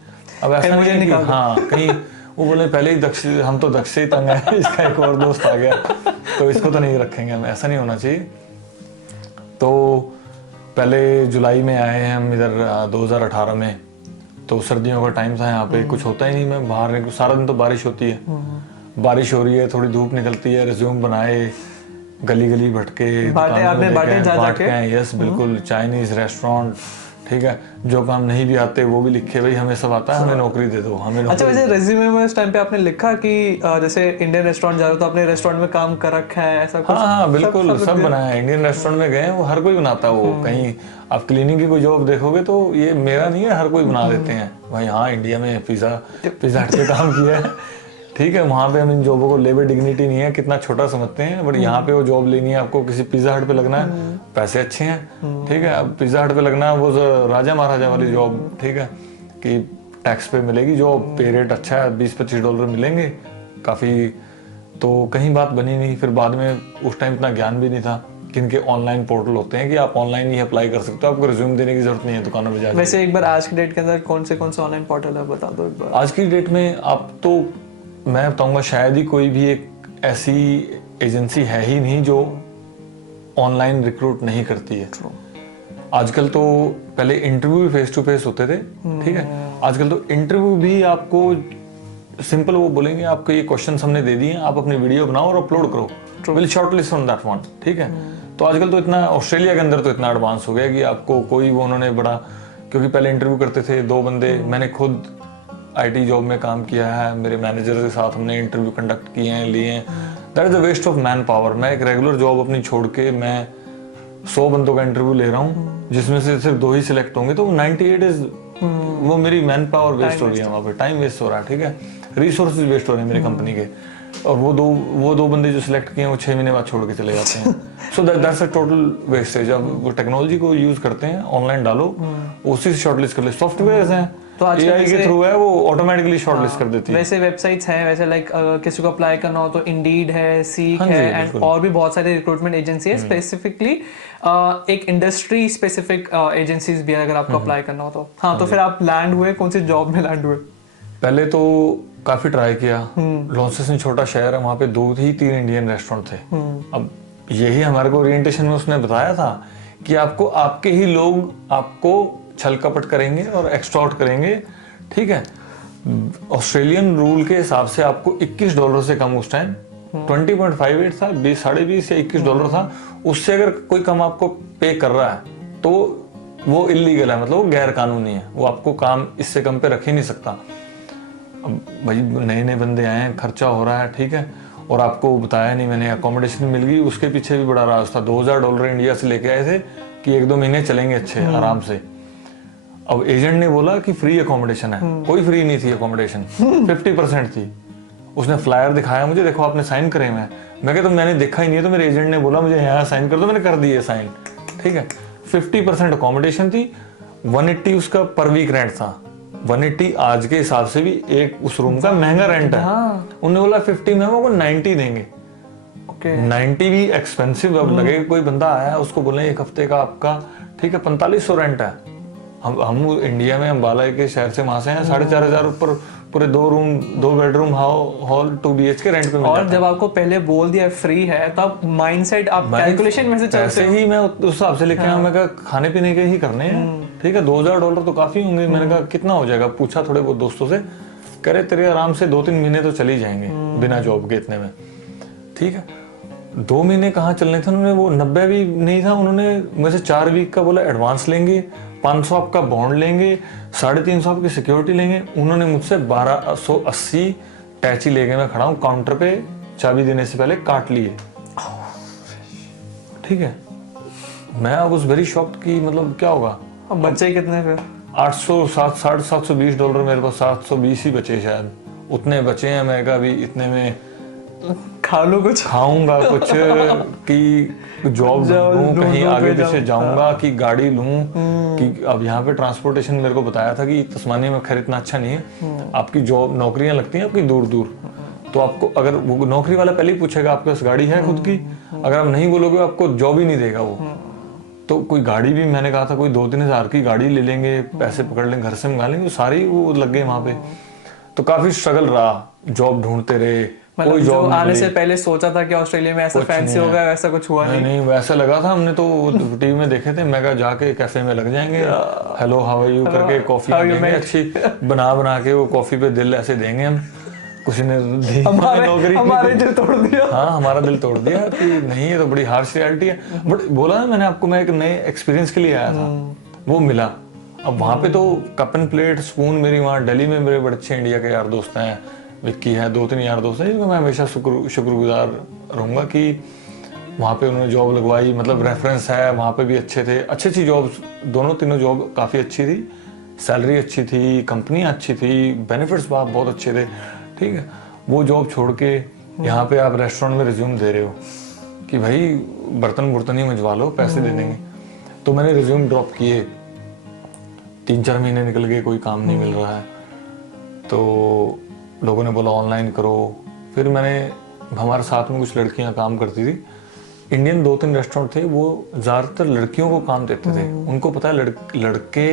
अब ऐसा नहीं है कि हाँ कहीं वो बोले पहले ही दक्ष, हम तो दक्ष से ही तंग है, इसका एक और दोस्त आ गया तो इसको तो नहीं रखेंगे हम, ऐसा नहीं होना चाहिए। तो पहले जुलाई में आए हैं हम इधर 2018 में, तो सर्दियों का टाइम था, यहाँ पे कुछ होता ही नहीं, मैं बाहर निकलूं, सारा दिन तो बारिश होती है, बारिश हो रही है, थोड़ी धूप निकलती है, रिज्यूम बनाए, गली गली भटके, बांटे, यस बिल्कुल, चाइनीज रेस्टोरेंट, ठीक है, जो काम नहीं भी आते वो भी लिखे, भाई हमें सब आता है, हमें नौकरी दे दो, हमें। अच्छा, वैसे रिज्यूमे में उस टाइम पे आपने लिखा कि जैसे इंडियन रेस्टोरेंट जा रहे हो तो अपने रेस्टोरेंट में काम कर रखा है, ऐसा कुछ? हाँ बिल्कुल, सब बनाया है। इंडियन रेस्टोरेंट में गए, वो हर कोई बनाता है, वो कहीं आप क्लीनिंग की कोई जॉब देखोगे तो ये मेरा नहीं है, हर कोई बना देते हैं भाई। हाँ, इंडिया में पिज्जा हट पे काम किया है, ठीक है, वहाँ पे हम इन जॉबों को लेबर डिग्निटी नहीं है, कितना छोटा समझते हैं, बट यहाँ पे वो जॉब लेनी है आपको, किसी पिज्जा हट पे लगना है, पैसे अच्छे हैं, ठीक है। अब पिज्जा हट पे लगना है, वो राजा महाराजा वाली जॉब, ठीक है, कि टैक्स पे मिलेगी जॉब, पे रेट अच्छा है, $20-25 मिलेंगे काफ़ी। तो कहीं बात बनी नहीं। फिर बाद में उस टाइम इतना ज्ञान भी नहीं था कि इनके ऑनलाइन पोर्टल होते हैं कि आप ऑनलाइन ही अप्लाई कर सकते हो, आपको रिज्यूम देने की जरूरत नहीं है दुकानों में जाके। वैसे एक बार आज की डेट के अंदर कौन से ऑनलाइन पोर्टल है, बता दो एक बार। आज की डेट में आप तो मैं बताऊंगा शायद ही कोई भी एक ऐसी एजेंसी है ही नहीं जो ऑनलाइन रिक्रूट नहीं करती है। आजकल तो पहले इंटरव्यू भी फेस टू फेस होते थे, ठीक है, आजकल तो इंटरव्यू भी आपको सिंपल वो बोलेंगे आपको ये क्वेश्चन हमने दे दिए, आप अपनी वीडियो बनाओ और अपलोड करो, will shortlist on that one, ठीक है। तो आजकल तो इतना ऑस्ट्रेलिया के अंदर तो इतना एडवांस हो गया कि आपको कोई वो उन्होंने बड़ा क्योंकि पहले इंटरव्यू करते थे 2 बंदे, मैंने खुद आईटी जॉब में काम किया है, मेरे मैनेजर के साथ हमने इंटरव्यू कंडक्ट किए हैं, लिए हैं। That is a waste of manpower. मैं एक रेगुलर जॉब अपनी छोड़ के मैं 100 बंदों का इंटरव्यू ले रहा हूँ, जिसमें से सिर्फ 2 ही सिलेक्ट होंगे, तो 98 इज वो मेरी मैन पावर वेस्ट हो रही है वहाँ पे, टाइम वेस्ट हो रहा है, ठीक है, रिसोर्सेज वेस्ट हो रहे हैं मेरी कंपनी के। और वो दो बंदे जो सिलेक्ट किए हैं वो 6 महीने बाद छोड़ के चले जाते हैं। So that's a total wastage. अब वो टेक्नोलॉजी को यूज करते हैं, ऑनलाइन डालो, उसी से शॉर्टलिस्ट कर ले। सॉफ्टवेयर हैं तो आजकल एआई के थ्रू है, वो ऑटोमेटिकली शॉर्टलिस्ट कर देती है। वैसे वेबसाइट्स हैं, वैसे लाइक किसी को अप्लाई करना हो तो इंडीड है, सीक हाँ जी, है, एंड बिल्कुल। और भी बहुत सारे रिक्रूटमेंट एजेंसी है। स्पेसिफिकली एक इंडस्ट्री स्पेसिफिक एजेंसीज भी है अगर आपको अप्लाई करना हो तो। हाँ, तो फिर आप लैंड हुए, कौन सी जॉब में लैंड हुए? पहले तो काफी ट्राई किया। लॉन्सेसन छोटा शहर है, वहाँ पे 2 ही 3 इंडियन रेस्टोरेंट थे। अब यही हमारे को ओरिएंटेशन में उसने बताया था कि आपको आपके ही लोग आपको छल कपट करेंगे और एक्सटॉर्ट करेंगे, ठीक है। ऑस्ट्रेलियन रूल के हिसाब से आपको $21 से कम उस टाइम 20.58 था, 20 या $21 था, उससे अगर कोई कम आपको पे कर रहा है तो वो इलीगल है, मतलब वो गैर कानूनी है, वो आपको काम इससे कम पे रख ही नहीं सकता। अब भाई नए नए बंदे आए हैं, खर्चा हो रहा है, ठीक है, और आपको बताया नहीं मैंने, अकोमोडेशन मिल गई, उसके पीछे भी बड़ा राज था। $2000 इंडिया से लेके आए थे कि 1-2 महीने चलेंगे अच्छे आराम से। अब एजेंट ने बोला कि फ्री अकोमोडेशन है, कोई फ्री नहीं थी अकोमोडेशन, 50% थी। उसने फ्लायर दिखाया मुझे, देखो आपने साइन करे हुए हैं। मैं कहता तो मैंने देखा ही नहीं है, तो मेरे एजेंट ने बोला मुझे यहाँ साइन कर दो, मैंने कर दिए साइन, ठीक है। 50% अकोमोडेशन थी, 180 उसका पर वीक रेंट था। 180 आज के हिसाब से भी एक उस रूम का महंगा रेंट है। उन्होंने बोला 50 में वो 90 देंगे। 90 भी एक्सपेंसिव अब लगे। कोई बंदा आया उसको बोले 1 हफ्ते का आपका, ठीक है, 4500 रेंट है। हम इंडिया में अम्बाला के शहर से वहां से हैं, 4500 ऊपर पूरे 2 room 2 bedroom hall 2 BHK rent पे मिल जाता है। और जब आपको पहले बोल दिया फ्री है तो आप माइंडसेट, आप कैलकुलेशन में से चलते ही मैं उस हिसाब से लेके आया। मैं कहा खाने पीने के ही करने हैं, ठीक है, $2000 तो काफी होंगे। मैंने कहा कितना हो जाएगा, पूछा थोड़े बहुत दोस्तों से, करे तेरे आराम से 2-3 महीने तो चल ही जाएंगे बिना जॉब के इतने में, ठीक है। 2 महीने कहाँ चलने थे, उन्होंने वो 90 भी नहीं था, उन्होंने मुझे 4 वीक का बोला एडवांस लेंगे, 500 आपका बॉन्ड लेंगे, 350 आपकी सिक्योरिटी लेंगे। उन्होंने मुझसे 1280 टैची लेके मैं खड़ा हूँ काउंटर पे, चाबी देने से पहले काट लिए, ठीक है। मैं वाज वेरी शॉक्ड कि मतलब क्या होगा। अब बच्चे कितने फिर? 720 डॉलर मेरे पास 720 ही बचे शायद, उतने बचे हैं। मैं कहा अभी इतने में खा लो कुछ, खाऊंगा कुछ कि जॉब लूं, कहीं आगे पीछे जाऊंगा कि गाड़ी लूं, कि अब यहाँ पे ट्रांसपोर्टेशन मेरे को बताया था कि तस्मानिया में खैर इतना अच्छा नहीं है। आपकी जॉब नौकरियां लगती हैं आपकी दूर दूर, तो आपको अगर वो नौकरी वाला पहले ही पूछेगा आपके पास गाड़ी है खुद की, अगर आप नहीं बोलोगे आपको जॉब ही नहीं देगा वो। तो कोई गाड़ी भी मैंने कहा था कोई 2-3 हज़ार की गाड़ी ले लेंगे, पैसे पकड़ लेंगे, घर से मंगा लेंगे, सारी वो लग गए वहां पे। तो काफी स्ट्रगल रहा, जॉब ढूंढते रहे, कोई जॉब आने से पहले सोचा था कि ऑस्ट्रेलिया में ऐसा फैंसी होगा, वैसा कुछ हुआ नहीं। वैसा लगा था, हमने तो टीवी में देखे थे। मैं कहा जाके कैफे में लग जाएंगे, हेलो हाउ आर यू करके कॉफी देंगे अच्छी बना के, वो कॉफी पे दिल ऐसे देंगे हम। कुछ ने दी नौकरी, हमारे दिल तोड़ दिया। हाँ, हमारा दिल तोड़ दिया कि नहीं, ये तो बड़ी हार्श रियलिटी है। बट बोला ना मैंने आपको, मैं एक नए एक्सपीरियंस के लिए आया था, वो मिला। अब वहाँ पे तो कप एंड प्लेट स्पून, मेरी वहाँ दिल्ली में मेरे बड़े अच्छे इंडिया के यार दोस्त हैं, विक्की है, 2-3 यार दोस्त हैं जिनको मैं हमेशा शुक्रगुजार रहूँगा कि वहाँ पे उन्होंने जॉब लगवाई। मतलब रेफरेंस है, वहाँ पे भी अच्छे थे, अच्छी जॉब, तीनों जॉब काफ़ी अच्छी थी, सैलरी अच्छी थी, कंपनी अच्छी थी, बेनिफिट्स बहुत अच्छे थे, ठीक है। वो जॉब छोड़ के यहाँ पे आप रेस्टोरेंट में रिज्यूम दे रहे हो कि भाई बर्तन ही मजवा लो, पैसे दे देंगे। तो मैंने रिज्यूम ड्रॉप किए, 3-4 महीने निकल गए, कोई काम नहीं मिल रहा है। तो लोगों ने बोला ऑनलाइन करो। फिर मैंने, हमारे साथ में कुछ लड़कियां काम करती थी, इंडियन 2-3 रेस्टोरेंट थे, वो ज़्यादातर लड़कियों को काम देते थे। उनको पता है लड़के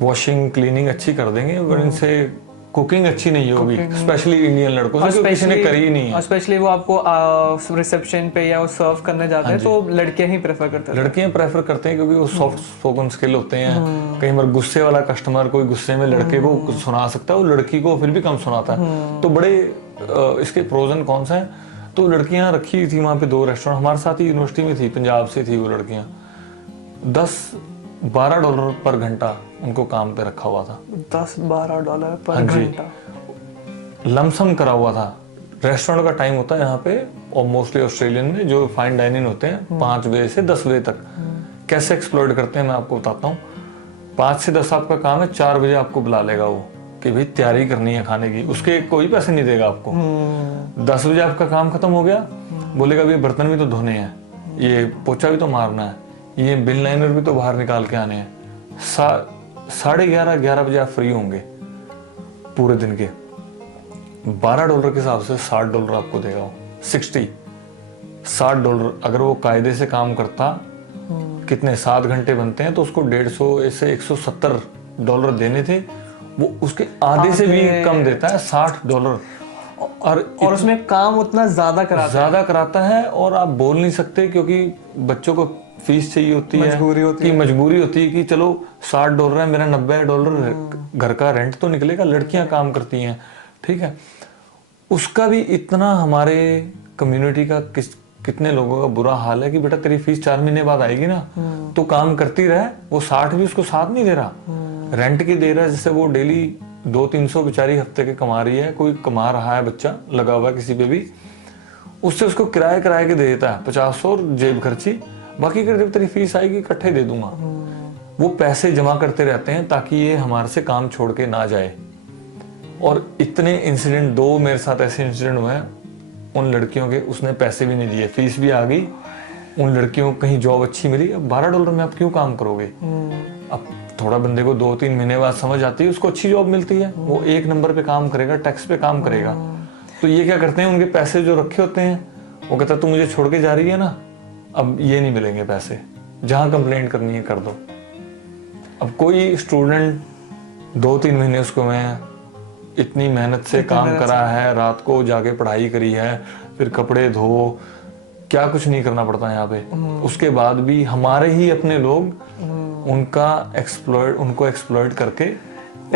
वॉशिंग क्लीनिंग अच्छी कर देंगे, पर इनसे कुकिंग अच्छी नहीं होगी, स्पेशली इंडियन लड़कों से, किसी ने करी ही नहीं है। स्पेशली वो आपको रिसेप्शन पे या सर्व करने जाते हैं तो लड़कियां ही प्रेफर करते हैं। लड़कियां प्रेफर करते हैं क्योंकि वो सॉफ्ट स्पोकन स्किल होते हैं। कई बार गुस्से वाला कस्टमर, कोई गुस्से में लड़के को सुना सकता है, वो लड़की को फिर भी कम सुनाता है। तो बड़े इसके प्रोज एंड कॉन्स हैं। तो लड़कियां रखी थी वहाँ पे 2 रेस्टोरेंट, हमारे साथ ही यूनिवर्सिटी में थी, पंजाब से थी वो लड़कियां। 10 $12 पर घंटा उनको काम पे रखा हुआ था। $10-12 पर हाँ जी। घंटा। लमसम करा हुआ था। रेस्टोरेंट का टाइम होता है यहाँ पे, और मोस्टली ऑस्ट्रेलियन में जो फाइन डाइनिंग होते हैं 5 बजे से 10 बजे तक कैसे एक्सप्लॉइट करते हैं मैं आपको बताता हूँ। 5 से 10 आपका काम है, 4 बजे आपको बुला लेगा वो कि भाई तैयारी करनी है खाने की, उसके कोई पैसे नहीं देगा आपको। 10 बजे आपका काम खत्म हो गया, बोलेगा भाई बर्तन भी तो धोने हैं, ये पोछा भी तो मारना है, ये बिल लाइनर भी तो बाहर निकाल के आने हैं। 11:30 बजे आप फ्री होंगे पूरे दिन के। $12 के हिसाब से $60 आपको देगा वो। $60 अगर वो कायदे से काम करता, कितने 7 घंटे बनते हैं तो उसको 150 से $170 देने थे, वो उसके आधे से भी कम देता है, $60। और उसमें काम उतना ज्यादा कराता है और आप बोल नहीं सकते, क्योंकि बच्चों को फीस चाहिए होती है, मजबूरी होती है कि चलो $60 है, मेरा $90 घर का रेंट तो निकलेगा, लड़कियां काम करती हैं, ठीक है। उसका भी इतना हमारे कम्युनिटी का कितने लोगों का बुरा हाल है कि बेटा तेरी फीस 4 महीने बाद आएगी ना, तो काम करती रहे। वो 60 भी उसको साथ नहीं दे रहा, रेंट की दे रहा है, जिससे वो डेली 200-300 बेचारी हफ्ते के कमा रही है, कोई कमा रहा है, बच्चा लगा हुआ है किसी पे भी, उससे उसको किराए के दे देता है 50 और जेब खर्ची, बाकी कर जब तेरी फीस आएगी इकट्ठे दे दूंगा। वो पैसे जमा करते रहते हैं ताकि ये हमारे से काम छोड़ के ना जाए। और इतने इंसिडेंट, 2 मेरे साथ ऐसे इंसिडेंट हुए हैं उन लड़कियों के, उसने पैसे भी नहीं दिए, फीस भी आ गई, उन लड़कियों को कहीं जॉब अच्छी मिली। अब $12 में आप क्यों काम करोगे? अब थोड़ा बंदे को 2-3 महीने बाद समझ आती है, उसको अच्छी जॉब मिलती है, वो 1 नंबर पे काम करेगा, टैक्स पे काम करेगा। तो ये क्या करते हैं, उनके पैसे जो रखे होते हैं, वो कहता है तू मुझे छोड़ के जा रही है ना, अब ये नहीं मिलेंगे पैसे, जहां कंप्लेंट करनी है कर दो। अब कोई स्टूडेंट 2-3 महीने उसको मैं इतनी मेहनत से काम करा है, रात को जाके पढ़ाई करी है, फिर कपड़े धो, क्या कुछ नहीं करना पड़ता यहाँ पे, उसके बाद भी हमारे ही अपने लोग उनको एक्सप्लॉइट करके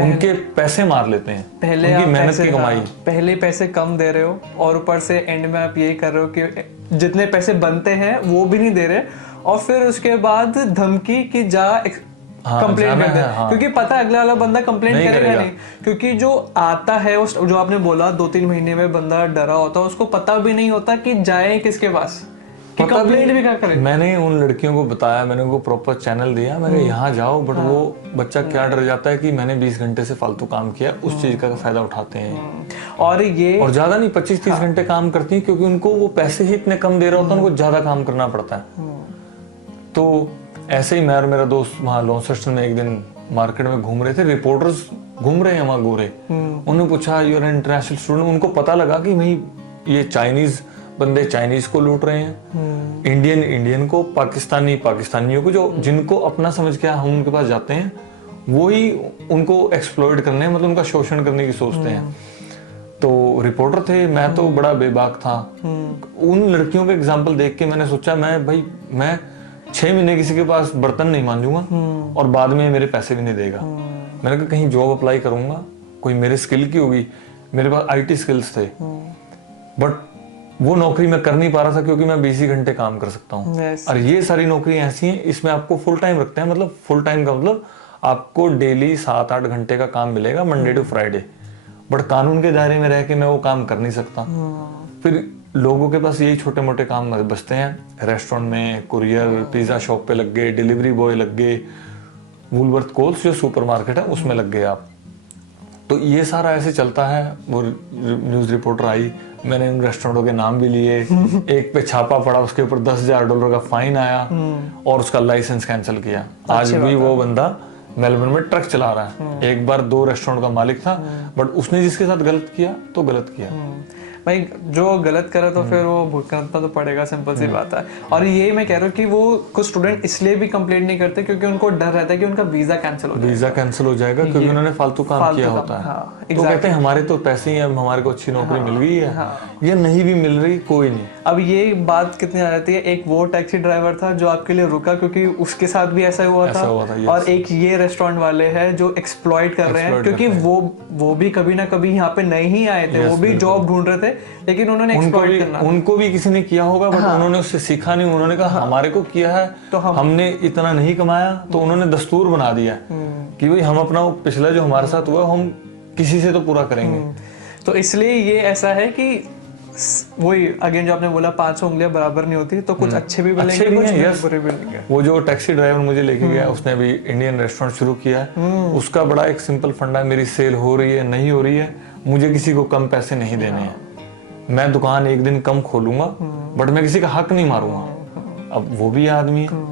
उनके पैसे मार लेते हैं, पहले उनकी मेहनत की कमाई। पहले पैसे कम दे रहे हो और ऊपर से एंड में आप यही कर रहे हो कि जितने पैसे बनते हैं वो भी नहीं दे रहे, और फिर उसके बाद धमकी कि जा कंप्लेंट कर दे। हाँ। क्योंकि पता है अगला वाला बंदा कंप्लेंट करेगा नहीं, क्योंकि जो आता है जो आपने बोला 2-3 महीने में बंदा डरा होता है, उसको पता भी नहीं होता कि जाए किसके पास, कि कंप्लेंट भी क्या करें। मैंने उन लड़कियों को बताया, मैंने उनको प्रॉपर चैनल दिया, मैंने यहाँ जाओ, बट वो बच्चा क्या डर जाता है कि मैंने 20 घंटे से फालतू काम किया, उस चीज का फायदा उठाते हैं। और ज्यादा नहीं, 25-30 घंटे काम करती हैं, क्योंकि उनको वो पैसे ही इतने कम दे रहा होता है, उनको ज्यादा काम करना पड़ता है। तो ऐसे ही मैं और मेरा दोस्त वहाँ लॉन्सेस्टन में एक दिन मार्केट में घूम रहे थे, रिपोर्टर्स घूम रहे हैं वहाँ गोरे, उन्होंने पूछा यूर एन इंटरनेशनल स्टूडेंट, उनको पता लगा कि भाई ये चाइनीज बंदे चाइनीज को लूट रहे हैं, इंडियन को, पाकिस्तानियों को, जो जिनको अपना समझ के हम उनके पास जाते हैं वो ही उनको एक्सप्लॉइट करने, मतलब उनका शोषण करने की सोचते हैं। तो रिपोर्टर थे, मैं तो बड़ा बेबाक था। उन लड़कियों के एग्जाम्पल देख के मैंने सोचा मैं 6 महीने किसी के पास बर्तन नहीं मांजूंगा और बाद में मेरे पैसे भी नहीं देगा। मैंने कहा कहीं जॉब अप्लाई करूंगा, कोई मेरे स्किल की होगी, मेरे पास IT स्किल्स थे, बट वो नौकरी मैं कर नहीं पा रहा था क्योंकि मैं 20 घंटे काम कर सकता हूँ। और ये सारी नौकरी ऐसी हैं, इसमें आपको फुल टाइम रखते हैं, मतलब फुल टाइम का मतलब आपको डेली 7-8 घंटे का काम मिलेगा मंडे टू फ्राइडे, बट कानून के दायरे में रह के मैं वो काम कर नहीं सकता। फिर लोगों के पास यही छोटे मोटे काम बचते हैं, रेस्टोरेंट में कुरियर, पिज्जा शॉप पे लग गए, डिलीवरी बॉय लग गए, वुलवर्थ कोल्स जो सुपरमार्केट है उसमें लग गए आप। तो ये सारा ऐसे चलता है। वो न्यूज रिपोर्टर आई, मैंने उन रेस्टोरेंटों के नाम भी लिए, एक पे छापा पड़ा, उसके ऊपर $10,000 का फाइन आया और उसका लाइसेंस कैंसिल किया। आज भी वो बंदा मेलबर्न में ट्रक चला रहा है। एक बार 2 रेस्टोरेंट का मालिक था, बट उसने जिसके साथ गलत किया तो गलत किया। भाई जो गलत करे तो फिर वो भुगतना तो पड़ेगा, सिंपल सी बात है। और ये मैं कह रहा हूँ कि वो कुछ स्टूडेंट इसलिए भी कंप्लेंट नहीं करते क्योंकि उनको डर रहता है कि उनका वीजा कैंसिल हो जाएगा क्योंकि उन्होंने फालतू काम किया होता है। तो कहते हैं हमारे तो पैसे ही, अब हमारे को अच्छी नौकरी मिल गई है, या नहीं भी मिल रही, कोई नहीं। अब ये बात कितनी आ जाती है, एक वो टैक्सी ड्राइवर था जो आपके लिए रुका क्योंकि उसके साथ भी ऐसा हुआ था, yes. और एक ये रेस्टोरेंट वाले हैं जो एक्सप्लॉइट कर रहे हैं, क्योंकि वो भी कभी ना कभी यहाँ पे नहीं आए थे, वो भी जॉब ढूंढ रहे थे, लेकिन उन्होंने एक्सप्लॉइट करना, उनको भी किसी ने किया होगा, बट उन्होंने उससे सीखा नहीं। उन्होंने कहा हमारे को किया है तो हमने इतना नहीं कमाया, तो उन्होंने दस्तूर बना दिया कि भाई हम अपना पिछला जो हमारे साथ हुआ हम किसी से तो पूरा करेंगे। तो इसलिए ये ऐसा है कि वही अगेन जो आपने बोला 500 उंगलियां बराबर नहीं होती, तो कुछ अच्छे भी मिलेंगे, कुछ बुरे भी मिलेंगे। वो जो टैक्सी ड्राइवर मुझे लेके गया, उसने भी इंडियन रेस्टोरेंट शुरू किया है। उसका बड़ा एक सिंपल फंडा है, मेरी सेल हो रही है नहीं हो रही है, मुझे किसी को कम पैसे नहीं देने हैं। मैं दुकान एक दिन कम खोलूंगा, बट मैं किसी का हक नहीं मारूंगा। अब वो भी आदमी है,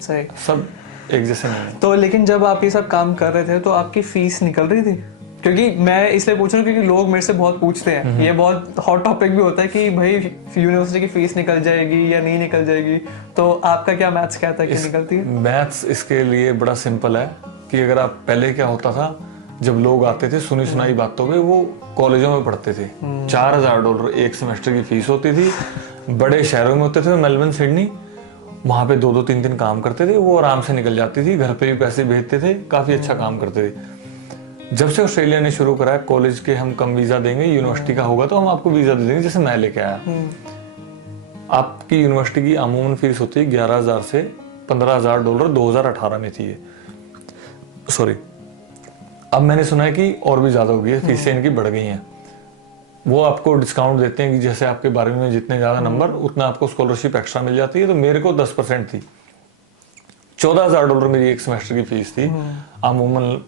सही, सब एक जैसे नहीं है। तो लेकिन जब आप ये सब काम कर रहे थे तो आपकी फीस निकल रही थी? क्योंकि मैं इसलिए पूछ रहा हूँ क्योंकि लोग मेरे से बहुत पूछते हैं, ये बहुत हॉट टॉपिक भी होता है कि भाई यूनिवर्सिटी की फीस निकल जाएगी या नहीं निकल जाएगी, तो आपका क्या मैथ्स कहता है कि निकलती है? मैथ्स इसके लिए बड़ा सिंपल है कि अगर आप पहले क्या होता था, जब लोग आते थे सुनी सुनाई बातों पे, वो कॉलेजों में पढ़ते थे, $4000 एक सेमेस्टर की फीस होती थी। बड़े शहरों में होते थे, मेलबर्न, सिडनी, वहां पे 2-2 3-3 काम करते थे, वो आराम से निकल जाती थी, घर पे भी पैसे भेजते थे, काफी अच्छा काम करते थे। जब से ऑस्ट्रेलिया ने शुरू करा कॉलेज के हम कम वीजा देंगे, यूनिवर्सिटी का होगा तो हम आपको वीजा दे देंगे, जैसे मैं लेके आया। आपकी यूनिवर्सिटी की अमूमन फीस होती है 11,000 से $15,000, 2018 में थी ये, सॉरी। अब मैंने सुना है कि और भी ज्यादा हो गई है, फीसें इनकी बढ़ गई हैं। वो आपको डिस्काउंट देते हैं कि जैसे आपके 12वीं में जितने ज्यादा नंबर, उतना आपको स्कॉलरशिप एक्स्ट्रा मिल जाती है। तो मेरे को 10% थी, $14,000 मेरी एक सेमेस्टर की फीस थी। अमूमन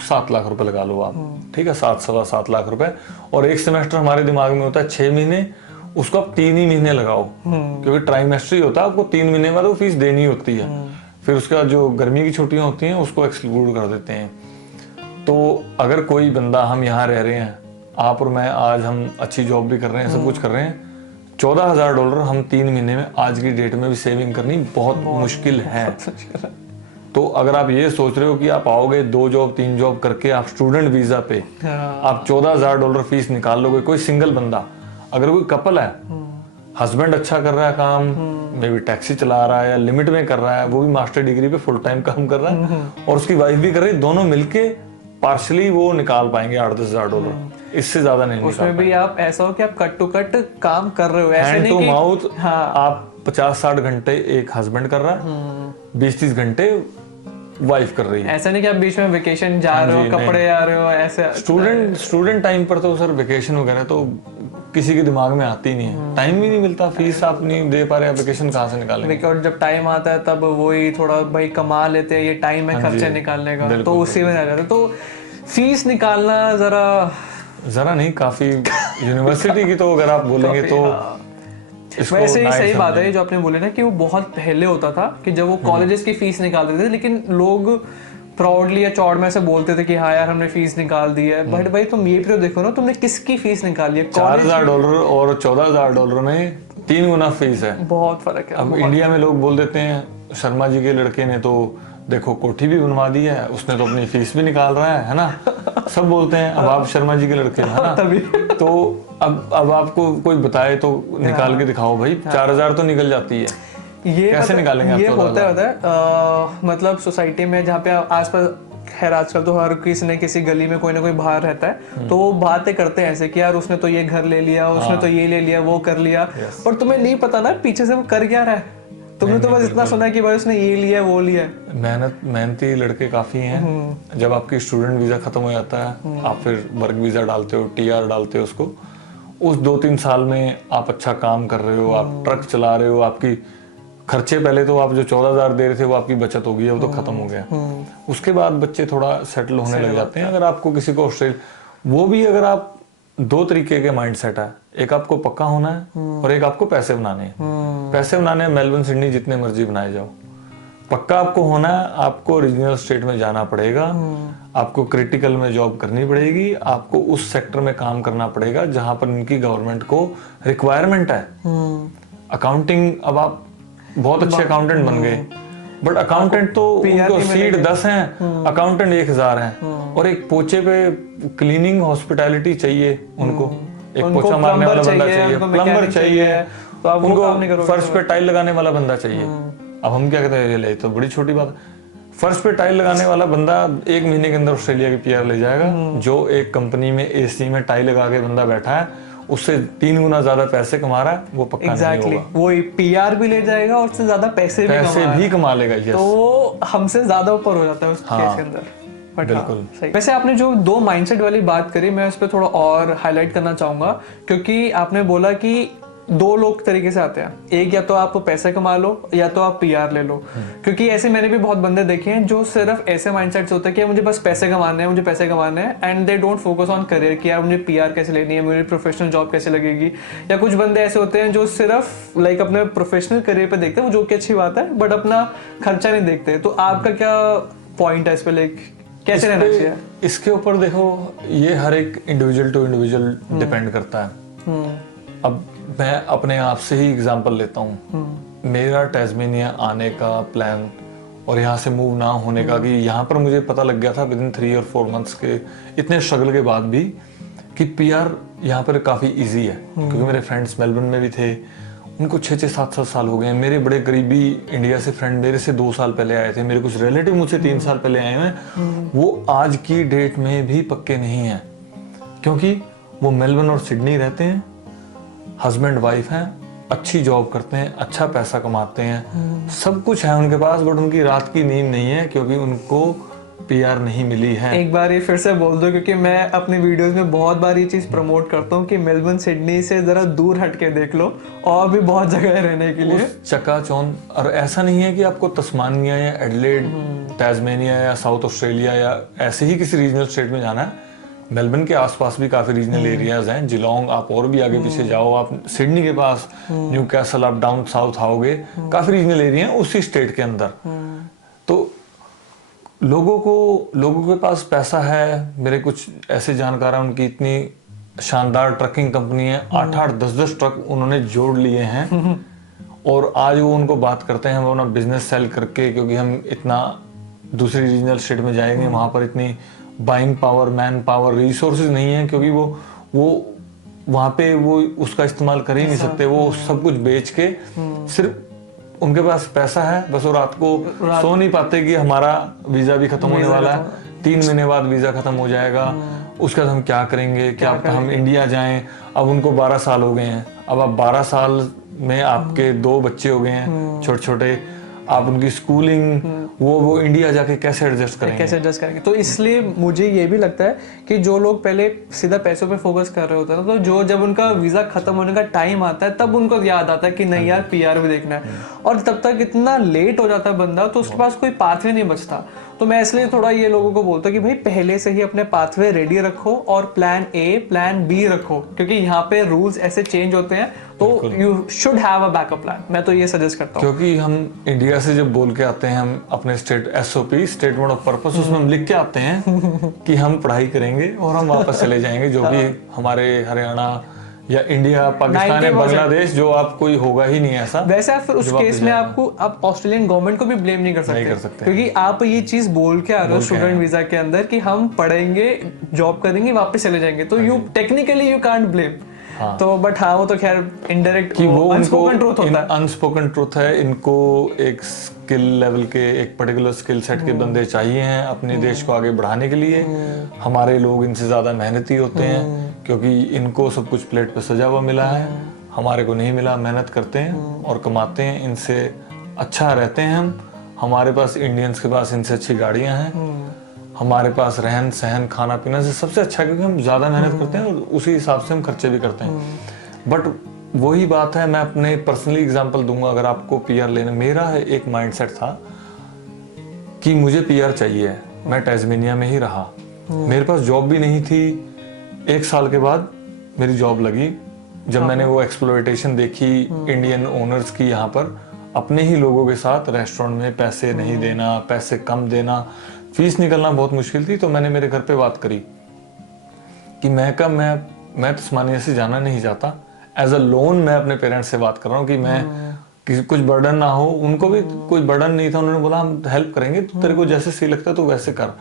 7 लाख रुपए लगा लो आप, ठीक है, 7-7 लाख रुपए। और एक सेमेस्टर हमारे दिमाग में होता है 6 महीने, उसको आप 3 ही महीने लगाओ, क्योंकि ट्राइमेस्टर ही होता है, आपको 3 महीने बाद वो फीस देनी होती है। फिर उसके बाद जो गर्मी की छुट्टियां होती हैं उसको एक्सक्लूड कर देते हैं। तो अगर कोई बंदा, हम यहाँ रह रहे हैं, आप और मैं, आज हम अच्छी जॉब भी कर रहे हैं, सब कुछ कर रहे हैं, $14,000 हम 3 महीने में आज की डेट में भी सेविंग करनी बहुत मुश्किल है। तो अगर आप ये सोच रहे हो कि आप आओगे 2 जॉब 3 जॉब करके आप स्टूडेंट वीजा पे आप $14,000 फीस निकाल लोगे, कोई सिंगल बंदा, अगर कोई कपल है, हस्बैंड अच्छा कर रहा है काम, मे भी टैक्सी चला रहा है या लिमिट में कर रहा है, वो भी मास्टर डिग्री पे फुल टाइम काम कर रहा है, और उसकी वाइफ भी कर रही है, दोनों मिलके पार्शली वो निकाल पाएंगे $8-10,000, इससे ज्यादा नहीं। उसमें भी आप ऐसा हो कि आप कट टू कट काम कर रहे हो, ऐसे नहीं कि माउथ, आप 50-60 घंटे एक हस्बैंड कर रहा है, 20-30 घंटे वाइफ कर रही है। ऐसा नहीं कि आप बीच में वेकेशन जा रहे हो, कपड़े आ रहे हो, ऐसे। स्टूडेंट टाइम पर तो सर वेकेशन वगैरह तो किसी के दिमाग में आती नहीं है, टाइम भी नहीं मिलता, फीस आप नहीं दे पा रहे, वेकेशन कहाँ से निकालेंगे? और जब टाइम आता है तब वही थोड़ा भाई कमा लेते हैं, ये टाइम है खर्चे निकालने का, तो उसी में आ जाता है। तो फीस निकालना जरा नहीं, काफी यूनिवर्सिटी की तो अगर आप बोलेंगे तो वैसे ही सही बात है जो आपने बोले ना कि वो बहुत पहले होता था कि जब वो कॉलेजेस की फीस निकालते थे, लेकिन लोग प्राउडली या चौड़ में से बोलते थे कि हाँ यार हमने फीस निकाल दी है। बट भाई तुम ये भी तो देखो ना, तुमने किसकी फीस निकाली है? $4,000 और $14,000 में 3 गुना फीस है, बहुत फर्क है। अब इंडिया में लोग बोल देते हैं शर्मा जी के लड़के ने तो देखो कोठी भी बनवा दी है, उसने तो अपनी फीस भी निकाल रहा है ना, सब बोलते हैं। अब आप शर्मा जी के लड़के है ना, तभी तो अब आपको कोई बताए तो निकाल के दिखाओ भाई, 4,000 तो निकल जाती है, ये कैसे निकालेंगे? ये होता है मतलब सोसाइटी में जहाँ पे आसपास, खैर आजकल तो हर किसी ने किसी गली में कोई ना कोई बाहर रहता है, तो वो बातें करते हैं ऐसे कि यार उसने तो ये घर ले लिया, उसने तो ये ले लिया, वो कर लिया, और तुम्हें नहीं पता ना पीछे से वो कर क्या रहा है। तुमने तो बस इतना सुना कि भाई उसने ये लिया वो लिया। मेहनती लड़के काफी हैं। जब आपकी स्टूडेंट वीजा खत्म हो जाता है, आप फिर वर्क वीजा डालते हो, TR डालते हो उसको, उस 2-3 साल में आप अच्छा काम कर रहे हो, आप ट्रक चला रहे हो, आपकी खर्चे पहले तो आप जो 14,000 दे रहे थे वो आपकी बचत हो गई है, वो तो खत्म हो गया। उसके बाद बच्चे थोड़ा सेटल होने लग जाते हैं। अगर आपको किसी को ऑस्ट्रेलिया, वो भी अगर आप 2 तरीके के माइंडसेट है, एक आपको पक्का होना है और एक आपको पैसे बनाने हैं। पैसे बनाने हैं मेलबर्न सिडनी जितने मर्जी बनाए जाओ, पक्का आपको होना है, आपको रीजनल स्टेट में जाना पड़ेगा, आपको क्रिटिकल में जॉब करनी पड़ेगी, आपको उस सेक्टर में काम करना पड़ेगा जहां पर इनकी गवर्नमेंट को रिक्वायरमेंट है। अकाउंटिंग, अब आप बहुत अच्छे अकाउंटेंट बन गए, बट अकाउंटेंट तो उनको सीट 10 हैं, अकाउंटेंट 1,000 हैं, और एक पोचे पे क्लीनिंग हॉस्पिटैलिटी चाहिए उनको, एक उनको पोछा मारने वाला plumber बंदा चाहिए, चाहिए, उनको प्लम्बर mechanic चाहिए, तो आप वो काम नहीं उनको करोगे। फर्श पे टाइल लगाने वाला बंदा चाहिए। अब हम क्या कहते हैं, ले तो बड़ी छोटी बात है। फर्श पे टाइल लगाने वाला बंदा 1 महीने के अंदर ऑस्ट्रेलिया की पीआर ले जाएगा। जो एक कंपनी में एसी में टाइल लगा के बंदा बैठा है, उससे 3 गुना ज्यादा पैसे कमा रहा है, वो पक्का नहीं एग्जैक्टली होगा। वो पीआर भी ले जाएगा और उससे ज्यादा पैसे भी कमा लेगा। तो वो हमसे ज्यादा ऊपर हो जाता है उस केस के अंदर। But बिल्कुल हाँ, सही। वैसे आपने जो 2 माइंडसेट वाली बात करी, मैं उस पर थोड़ा और हाईलाइट करना चाहूंगा, क्योंकि आपने बोला कि 2 लोग तरीके से आते हैं, एक या तो आप पैसे कमा लो या तो आप पीआर ले लो। क्योंकि ऐसे मैंने भी बहुत बंदे देखे हैं जो सिर्फ ऐसे माइंडसेट से होते हैं कि मुझे बस पैसे कमाने हैं, मुझे पैसे कमाने हैं, and they don't focus on career कि यार मुझे पीआर कैसे लेनी है, मुझे प्रोफेशनल जॉब कैसे लगेगी। या कुछ बंदे ऐसे होते हैं जो सिर्फ लाइक अपने प्रोफेशनल करियर पे देखते हैं, जो कि अच्छी बात है, बट अपना खर्चा नहीं देखते। तो आपका क्या पॉइंट है इस पे, लाइक कैसे रहना चाहिए? इसके ऊपर देखो, ये हर एक इंडिविजुअल टू इंडिविजुअल डिपेंड करता है। अब मैं अपने आप से ही एग्जांपल लेता हूँ। मेरा टैस्मेनिया आने का प्लान और यहाँ से मूव ना होने का, कि यहाँ पर मुझे पता लग गया था विदिन 3 और 4 मंथ्स के इतने स्ट्रगल के बाद भी कि पीआर यहाँ पर काफ़ी इजी है। क्योंकि मेरे फ्रेंड्स मेलबर्न में भी थे, उनको 6-6, 7-7 साल हो गए। मेरे बड़े करीबी इंडिया से फ्रेंड मेरे से 2 साल पहले आए थे, मेरे कुछ रिलेटिव मुझसे 3 साल पहले आए हैं, वो आज की डेट में भी पक्के नहीं हैं, क्योंकि वो मेलबर्न और सिडनी रहते हैं, हस्बैंड वाइफ हैं, अच्छी जॉब करते हैं, अच्छा पैसा कमाते हैं, सब कुछ है उनके पास, बट उनकी रात की नींद नहीं है क्योंकि उनको पीआर नहीं मिली है। एक बार ये फिर से बोल दो, क्योंकि मैं अपने वीडियोस में बहुत बार ये चीज प्रमोट करता हूँ कि मेलबर्न सिडनी से जरा दूर हट के देख लो, और भी बहुत जगह है रहने के लिए। चकाचौंध, और ऐसा नहीं है कि आपको तस्मानिया या एडिलेड, टैस्मेनिया या साउथ ऑस्ट्रेलिया या ऐसे ही किसी रीजनल स्टेट में जाना है। मेलबर्न के आसपास भी काफी रीजनल एरियाज हैं, जिलोंग, आप और भी आगे पीछे जाओ, आप सिडनी के पास न्यू कैसल, आप डाउन साउथ आओगे, काफी रीजनल एरिया है उसी स्टेट के अंदर। तो लोगों के पास पैसा है। मेरे कुछ ऐसे जानकार हैं, उनकी इतनी शानदार ट्रकिंग कंपनी है, 8-8, 10-10 ट्रक उन्होंने जोड़ लिए हैं, और आज वो उनको बात करते हैं वो अपना बिजनेस सेल करके, क्योंकि हम इतना दूसरी रीजनल स्टेट में जाएंगे, वहां पर इतनी buying power, man power, resources नहीं है, क्योंकि वो वहां पे वो उसका इस्तेमाल कर ही नहीं सकते। वो सब कुछ बेच के, सिर्फ उनके पास पैसा है बस, वो रात को सो नहीं पाते कि हमारा वीजा भी खत्म होने वाला है, 3 महीने बाद वीजा खत्म हो जाएगा, उसके बाद हम क्या करेंगे, क्या हम इंडिया जाएं। अब उनको 12 साल हो गए हैं, अब आप 12 साल में आपके 2 बच्चे हो गए हैं छोटे छोटे, आप उनकी स्कूलिंग, वो इंडिया जाके कैसे एडजस्ट करेंगे? तो इसलिए मुझे ये भी लगता है कि जो लोग पहले सीधा पैसों पे फोकस कर रहे होते हैं, तो जो जब उनका वीजा खत्म होने का टाइम आता है, तब उनको याद आता है कि नहीं यार पीआर भी देखना है, और तब तक इतना लेट हो जाता है बंदा, तो उसके पास कोई पाथवे नहीं बचता। तो मैं इसलिए थोड़ा ये लोगों को बोलता हूँ कि भाई पहले से ही अपने पाथवे रेडी रखो, और प्लान ए, प्लान बी रखो, क्योंकि यहाँ पे रूल्स ऐसे चेंज होते हैं, तो you should have a backup plan. मैं तो ये सजेस्ट करता हूँ, क्योंकि हम इंडिया से जब बोल के आते हैं, हम अपने SOP, स्टेटमेंट ऑफ पर्पस, उसमें हम लिख के आते हैं कि हम पढ़ाई करेंगे और हम वापस चले जाएंगे, जो भी हमारे हरियाणा या इंडिया, पाकिस्तान या बांग्लादेश, जो आप कोई होगा ही नहीं ऐसा। वैसे आप फिर उस केस में आप ऑस्ट्रेलियन गवर्नमेंट को भी ब्लेम नहीं कर सकते, क्योंकि आप ये चीज बोल के आ रहे हो स्टूडेंट वीजा के अंदर कि हम पढ़ेंगे, जॉब करेंगे, वापस चले जाएंगे, तो you technically you can't blame. तो बट हाँ, वो तो खैर इनडायरेक्ट, कि वो अनस्पोकन ट्रूथ होता है, अनस्पोकन ट्रूथ है। इनको एक स्किल लेवल के, एक पर्टिकुलर स्किल सेट के बंदे चाहिए हैं अपने देश को आगे बढ़ाने के लिए। हमारे लोग इनसे ज्यादा मेहनती होते हैं, क्योंकि इनको सब कुछ प्लेट पे सजा हुआ मिला है, हमारे को नहीं मिला। मेहनत करते हैं और कमाते हैं, इनसे अच्छा रहते हैं हम। हमारे पास इंडियंस के पास इनसे अच्छी गाड़ियां हैं, हमारे पास रहन सहन खाना पीना से सबसे अच्छा, क्योंकि हम ज्यादा मेहनत करते हैं और उसी हिसाब से हम खर्चे भी करते हैं। बट वही बात है, मैं अपने पर्सनली एग्जांपल दूंगा। अगर आपको पीआर लेना, मेरा एक माइंडसेट था कि मुझे पीआर चाहिए। मैं टैस्मेनिया में ही रहा, मेरे पास जॉब भी नहीं थी। 1 साल के बाद मेरी जॉब लगी, जब मैंने वो एक्सप्लॉयटेशन देखी इंडियन ओनर्स की, यहाँ पर अपने ही लोगों के साथ रेस्टोरेंट में पैसे नहीं देना, पैसे कम देना, फीस निकलना बहुत मुश्किल थी। तो मैंने मेरे घर पे बात करी कि मैं तस्मानिया से जाना नहीं चाहता, एज अ लोन मैं अपने पेरेंट्स से बात कर रहा हूँ कि मैं कुछ बर्डन ना हो। उनको भी कोई बर्डन नहीं था, उन्होंने बोला हम हेल्प करेंगे, तो तेरे को जैसे सही लगता है तो वैसे कर।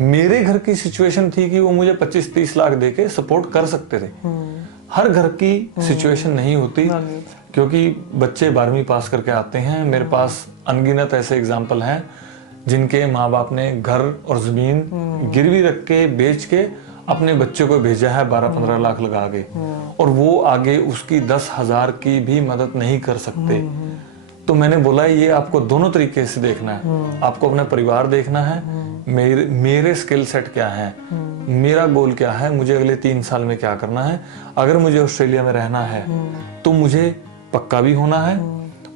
मेरे घर की सिचुएशन थी कि वो मुझे 25-30 लाख दे के सपोर्ट कर सकते थे। हर घर की सिचुएशन नहीं होती, क्योंकि बच्चे 12वीं पास करके आते हैं। मेरे पास अनगिनत ऐसे एग्जाम्पल हैं जिनके माँ बाप ने घर और जमीन गिरवी रख के बेच के अपने बच्चे को भेजा है 12-15 लाख लगा के, और वो आगे उसकी 10,000 की भी मदद नहीं कर सकते। तो मैंने बोला ये आपको दोनों तरीके से देखना है, आपको अपना परिवार देखना है, मेरे स्किल सेट क्या है, मेरा गोल क्या है, मुझे अगले 3 साल में क्या करना है। अगर मुझे ऑस्ट्रेलिया में रहना है तो मुझे पक्का भी होना है,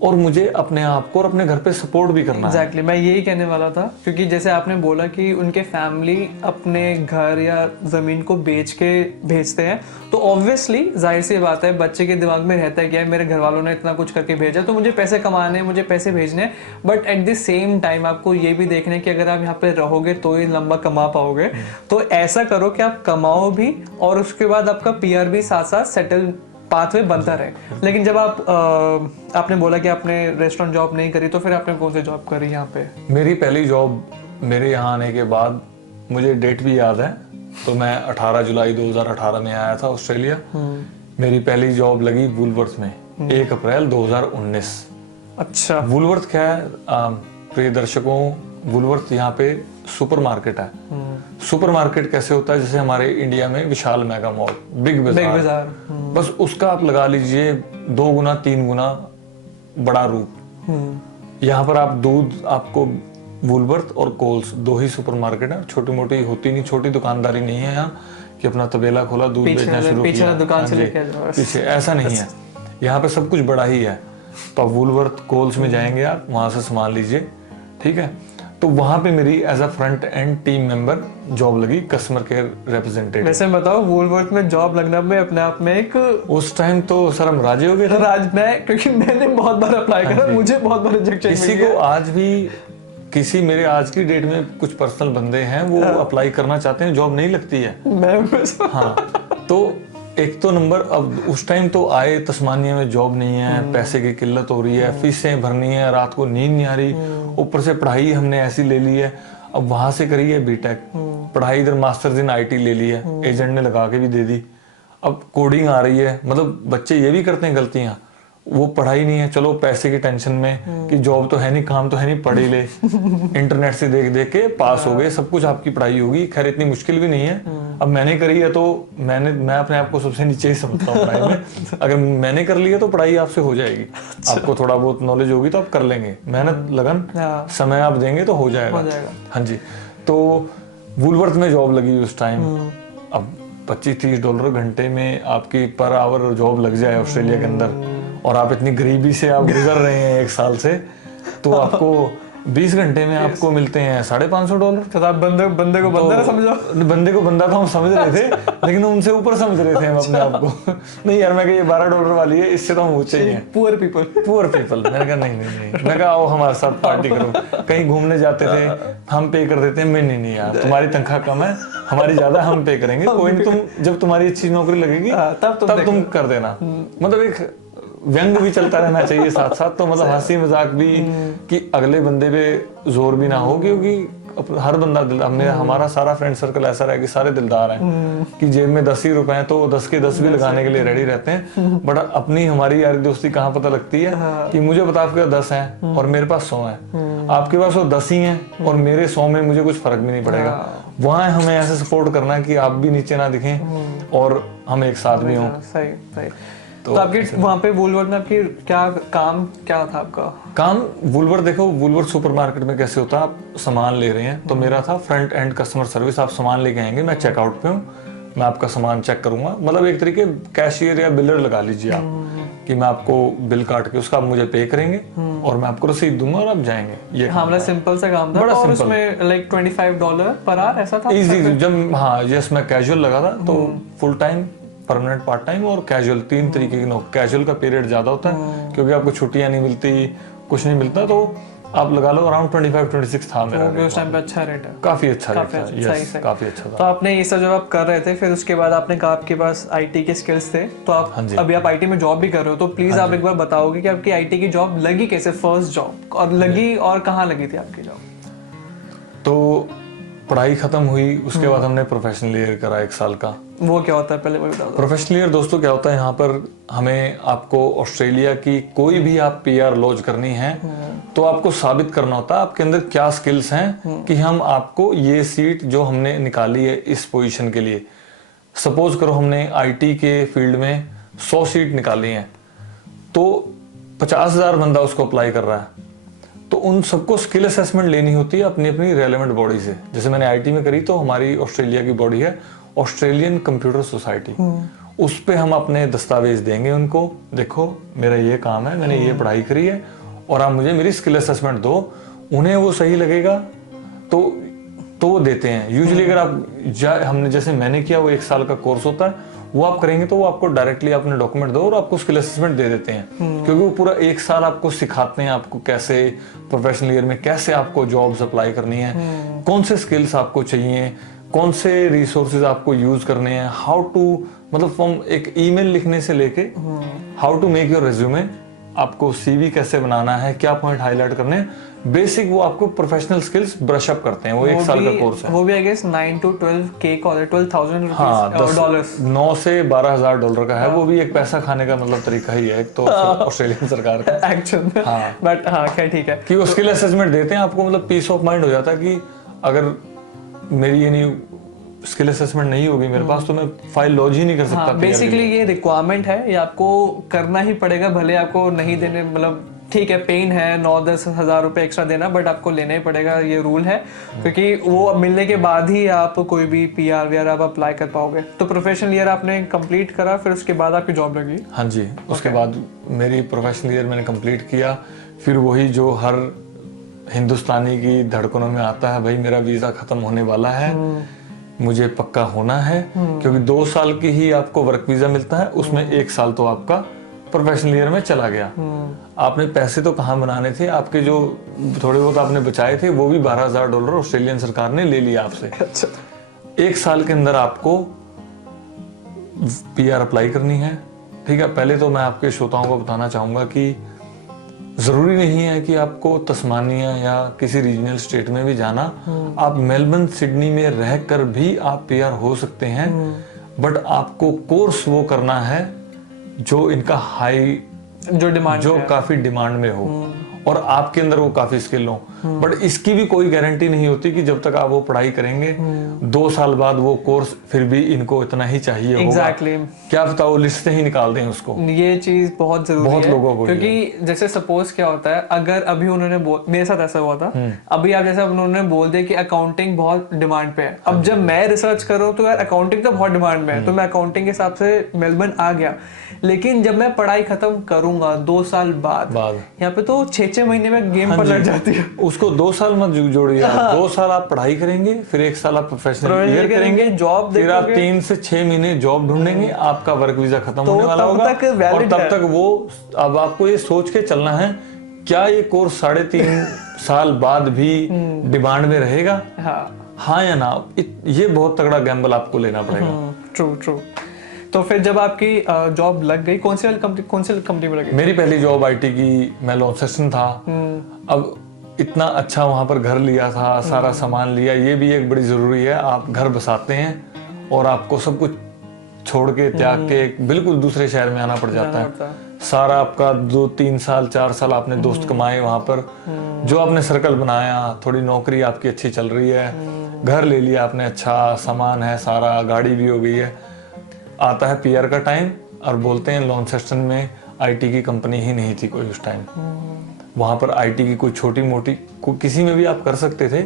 और मुझे अपने आप को और अपने घर पे सपोर्ट भी करना है। मैं यही कहने वाला था, क्योंकि जैसे आपने बोला कि उनके फैमिली अपने घर या जमीन को बेच के भेजते हैं, तो ऑब्वियसली जाहिर सी बात है बच्चे के दिमाग में रहता है कि मेरे घर वालों ने इतना कुछ करके भेजा तो मुझे पैसे कमाने, मुझे पैसे भेजने। But at the same time आपको ये भी देखना है कि अगर आप यहाँ पे रहोगे तो ही लंबा कमा पाओगे। तो ऐसा करो कि आप कमाओ भी और उसके बाद आपका पीआर भी साथ साथ सेटल पाथवे बनता रहे। लेकिन जब आपने बोला कि आपने रेस्टोरेंट जॉब नहीं करी, तो फिर आपने कौन सी जॉब करी यहाँ पे? मेरी पहली जॉब मेरे यहाँ आने के बाद, मुझे डेट भी याद है, तो मैं 18 जुलाई 2018 में आया था ऑस्ट्रेलिया। मेरी पहली जॉब लगी वुलवर्थ में 1 अप्रैल 2019। अच्छा, वुलवर्थ क्या है प्रिय दर्शकों, वुलवर्थ यहाँ पे सुपर मार्केट है। सुपर मार्केट कैसे होता है, जैसे हमारे इंडिया में विशाल मेगा मॉल, बिग बाजार, बस उसका आप लगा लीजिए 2 गुना 3 गुना बड़ा रूप। यहाँ पर आप दूध, आपको वुलवर्थ और कोल्स 2 ही सुपर मार्केट है, छोटी मोटी होती नहीं, छोटी दुकानदारी नहीं है यहाँ कि अपना तबेला खोला, दूध बेचना शुरू किया, दुकान से लेके पीछे ऐसा नहीं है। यहाँ पे सब कुछ बड़ा ही है। तो आप वुलवर्थ कोल्स में जाएंगे, आप वहां से सामान लीजिए, ठीक है। तो वहां पे मेरी as a front end team member job लगी, कस्टमर केयर रिप्रेजेंटेटिव। वैसे बताओ, वुलवर्थ में जॉब लगना में अपने आप में एक, उस टाइम तो सर हम राजी हो गए थे, क्योंकि मैंने बहुत बार अप्लाई करा, मुझे बहुत बार रिजेक्शन किसी को आज भी, किसी मेरे आज की डेट में कुछ पर्सनल बंदे हैं वो अप्लाई करना चाहते हैं, जॉब नहीं लगती है। हाँ, तो एक तो नंबर, अब उस टाइम तो आए तस्मानिया में जॉब नहीं है, पैसे की किल्लत हो रही है, फीसें भरनी है, रात को नींद नहीं आ रही, ऊपर से पढ़ाई हमने ऐसी ले ली है। अब वहां से करी है बीटेक, पढ़ाई इधर मास्टर्स इन आईटी ले ली है, एजेंट ने लगा के भी दे दी। अब कोडिंग आ रही है, मतलब बच्चे ये भी करते हैं गलतियां, वो पढ़ाई नहीं है, चलो पैसे की टेंशन में कि जॉब तो है नहीं, काम तो है नहीं, पढ़ ही ले, इंटरनेट से देख देख के पास हो गए, सब कुछ आपकी पढ़ाई होगी। खैर इतनी मुश्किल भी नहीं है। अब मैंने करी है तो मैं अपने आप को सबसे नीचे ही समझता हूँ पढ़ाई में। अगर मैंने कर लिया तो पढ़ाई आपसे हो जाएगी। आपको थोड़ा बहुत नॉलेज होगी तो आप कर लेंगे, मेहनत लगन समय आप देंगे तो हो जाएगा। हाँ जी, तो वुलवर्थ में जॉब लगी उस टाइम। अब $25-30 घंटे में आपकी पर आवर जॉब लग जाए ऑस्ट्रेलिया के अंदर, और आप इतनी गरीबी से आप गुजर रहे हैं 1 साल से, तो आपको 20 घंटे में आपको मिलते हैं $550। तो आप बंदे को बंदा समझो। बंदे को बंदा तो हम समझ रहे थे, लेकिन उनसे ऊपर समझ रहे थे हम अपने आप को। नहीं यार, मैं कहा ये $12 वाली है, इससे तो हम ऊंचे ही हैं। Poor people. मैंने कहा नहीं। मैं कहा आओ हमारे साथ पार्टी करो। कहीं घूमने जाते थे, हम पे कर देते हैं। मैं नहीं यार, तुम्हारी तनख्वाह कम है, हमारी ज्यादा, हम पे करेंगे, कोई नहीं, तुम जब तुम्हारी अच्छी नौकरी लगेगी तब तुम कर देना। मतलब एक व्यंग भी चलता रहना चाहिए साथ साथ, तो मतलब हंसी मजाक भी, कि अगले बंदे पे जोर भी ना हो, क्योंकि हर बंदा हमारा सारा फ्रेंड सर्कल ऐसा रहा कि सारे दिलदार हैं कि जेब में 10 ही रुपए हैं तो 10 के 10 भी लगाने के लिए रेडी रहते हैं। बट अपनी हमारी यारी दोस्ती कहाँ पता लगती है कि मुझे बता आपके 10 हैं और मेरे पास 100 हैं, आपके पास वो 10 ही हैं और मेरे 100 में मुझे कुछ फर्क भी नहीं पड़ेगा। वहाँ हमें ऐसे सपोर्ट करना है कि आप भी नीचे ना दिखें और हम एक साथ भी हों। सही। तो आपकी वहाँ पे वुलवर्थ में आपकी काम क्या था आपका? काम वुलवर्थ, देखो वुलवर्थ सुपरमार्केट में कैसे होता है, आप सामान ले रहे हैं तो मेरा था फ्रंट एंड कस्टमर सर्विस। आप सामान लेके आएंगे, मैं चेकआउट पे हूँ, मैं आपका सामान चेक करूंगा, मतलब एक तरीके कैशियर या बिलर लगा लीजिए आप, कि मैं आपको बिल काट के उसका आप मुझे पे करेंगे और मैं आपको रसीद दूंगा और आप जाएंगे। ये मतलब सिंपल सा काम था, बड़ा और उसमें लाइक $25 पर आवर ऐसा था। इजी, जब हाँ यस, मैं कैजुअल लगा था, तो full time, permanent, part time और कैजुअल, 3 तरीके की नौकरी। कैजुअल का पीरियड ज्यादा होता है क्योंकि आपको छुट्टियां नहीं मिलती, कुछ नहीं मिलता, तो आप लगा लो अराउंड 25-26 था मेरा। उस टाइम पे अच्छा रेट है, काफी अच्छा रेट था, यस काफी अच्छा था। तो आपने ये सब जब आप कर रहे थे, फिर उसके बाद आपने कहा आपके पास आईटी के स्किल्स थे, तो आप अभी आप आईटी में जॉब भी कर रहे हो, तो प्लीज आप एक बार बताओगे कि आपकी आईटी की जॉब लगी कैसे, फर्स्ट जॉब और लगी और कहाँ लगी थी आपकी जॉब? तो पढ़ाई खत्म हुई उसके बाद हमने प्रोफेशनल ईयर करा 1 साल का। वो क्या होता है पहले वो बता दो। प्रोफेशनल ईयर दोस्तों क्या होता है, यहाँ पर हमें आपको ऑस्ट्रेलिया की कोई भी आप पीआर लॉन्च करनी है तो आपको साबित करना होता है आपके अंदर क्या स्किल्स हैं कि हम आपको ये सीट जो हमने निकाली है इस पोजीशन के लिए, सपोज करो हमने आईटी के फील्ड में 100 सीट निकाली हैं तो 50,000 बंदा उसको अप्लाई कर रहा है, तो उन सबको स्किल असेसमेंट लेनी होती है अपनी अपनी रेलेवेंट बॉडी से। जैसे मैंने आईटी में करी तो हमारी ऑस्ट्रेलिया की बॉडी है ऑस्ट्रेलियन कंप्यूटर सोसाइटी, उस पे हम अपने दस्तावेज देंगे उनको, देखो मेरा ये काम है, मैंने ये पढ़ाई करी है और आप मुझे मेरी स्किल असेसमेंट दो। उन्हें वो सही लगेगा तो वो देते हैं। यूजुअली अगर आप हमने जैसे मैंने किया वो 1 साल का कोर्स होता है, वो आप करेंगे तो वो आपको डायरेक्टली अपने डॉक्यूमेंट दो और आपको स्किल असेसमेंट दे देते हैं, क्योंकि वो पूरा 1 साल आपको सिखाते हैं आपको कैसे प्रोफेशनल ईयर में कैसे आपको जॉब्स अप्लाई करनी है, कौन से स्किल्स आपको चाहिए, कौन से रिसोर्सेज आपको यूज करने हैं, हाउ टू मतलब फ्रॉम एक ईमेल लिखने से लेके how to make your resume, आपको सीवी कैसे बनाना है, क्या पॉइंट हाईलाइट करने हैं, बेसिक वो आपको प्रोफेशनल स्किल्स ब्रश अप करते हैं। वो 1 साल का कोर्स है। वो भी I guess 9 to 12K college 12,000 हाँ, डॉलर्स, 9 से 12,000 डॉलर का है। वो भी एक पैसा खाने का मतलब तरीका ही है एक तो ऑस्ट्रेलियन सरकार का एक्चुअल में। हाँ। बट हाँ खैर ठीक है कि वो स्किल असेसमेंट देते हैं आपको, मतलब पीस ऑफ माइंड हो जाता है कि अगर मेरी ये नहीं स्किल असेसमेंट नहीं होगी मेरे पास तो मैं फाइल लॉन्च ही नहीं कर सकता। बेसिकली ये रिक्वायरमेंट है, ये आपको करना ही पड़ेगा, भले आपको नहीं देने मतलब ठीक है पेन है 9-10 हज़ार रुपए एक्स्ट्रा देना, बट आपको लेना ही पड़ेगा, ये रूल है, क्योंकि वो मिलने के बाद ही आप कोई भी पीआर वीआर आप अप्लाई कर पाओगे। तो प्रोफेशनल ईयर आपने कंप्लीट करा, फिर उसके बाद आपकी जॉब लगी? हाँ जी, उसके बाद मेरी प्रोफेशनल ईयर मैंने कंप्लीट किया। फिर वही जो हर हिंदुस्तानी की धड़कनों में आता है, भाई मेरा वीजा खत्म होने वाला है, मुझे पक्का होना है, क्योंकि 2 साल की ही आपको वर्क वीजा मिलता है, उसमें 1 साल तो आपका प्रोफेशनल ईयर में चला गया। आपने पैसे तो कहाँ बनाने थे, आपके जो थोड़े बहुत आपने बचाए थे वो भी $12,000 ऑस्ट्रेलियन सरकार ने ले लिया आपसे। अच्छा। 1 साल के अंदर आपको पीआर अप्लाई करनी है, ठीक है। पहले तो मैं आपके श्रोताओं को बताना चाहूंगा कि जरूरी नहीं है कि आपको तस्मानिया या किसी रीजनल स्टेट में भी जाना, आप मेलबर्न सिडनी में रहकर भी आप पीआर हो सकते हैं, बट आपको कोर्स वो करना है जो इनका हाई जो काफी डिमांड में हो और आपके अंदर वो काफी स्किल हो। बट इसकी भी कोई गारंटी नहीं होती कि जब तक आप वो पढ़ाई करेंगे 2 साल बाद वो कोर्स फिर भी इनको इतना ही चाहिए होगा। क्या पता वो लिस्ट से ही निकाल दें उसको। ये चीज बहुत जरूरी है, बहुत लोगों को, क्योंकि जैसे सपोज क्या होता है, अगर अभी उन्होंने मेरे साथ ऐसा हुआ था, अभी आप जैसे उन्होंने बोल दिया कि अकाउंटिंग बहुत डिमांड पे है, अब जब मैं रिसर्च कर रहा हूँ तो यार अकाउंटिंग तो बहुत डिमांड में है, तो मैं अकाउंटिंग के हिसाब से मेलबर्न आ गया, लेकिन जब मैं पढ़ाई खत्म करूंगा 2 साल बाद यहाँ पे तो 6-6 महीने में गेम पर लग जाती है। उसको 2 साल मत जोड़िए, 2 साल आप पढ़ाई करेंगे, फिर 1 साल आप प्रोफेशनल ईयर करेंगे, जॉब फिर आप 3 से 6 महीने जॉब ढूंढेंगे, आपका वर्क वीजा खत्म होने वाला होगा और तब तक वो अब आपको ये सोच के चलना है क्या ये कोर्स 3.5 साल बाद भी डिमांड में रहेगा, हाँ या ना। ये बहुत तगड़ा गैम्बल आपको लेना पड़ेगा। ट्रू। तो फिर जब आपकी जॉब लग गई, कौन सी कंपनी में लगी? मेरी पहली जॉब आईटी की, मैं लॉन्सेस्टन था। अब इतना अच्छा वहां पर घर लिया था, सारा सामान लिया, ये भी एक बड़ी जरूरी है। आप घर बसाते हैं और आपको सब कुछ छोड़ के त्याग के बिल्कुल दूसरे शहर में आना पड़ जाता है। सारा आपका 2-3 साल 4 साल आपने दोस्त कमाए वहां पर, जो आपने सर्कल बनाया, थोड़ी नौकरी आपकी अच्छी चल रही है, घर ले लिया आपने, अच्छा सामान है, सारा गाड़ी भी हो गई है। आता है पीआर का टाइम और बोलते हैं लॉन्सेस्टन में आईटी की कंपनी ही नहीं थी कोई उस टाइम। वहां पर आईटी की कोई छोटी मोटी किसी में भी आप कर सकते थे,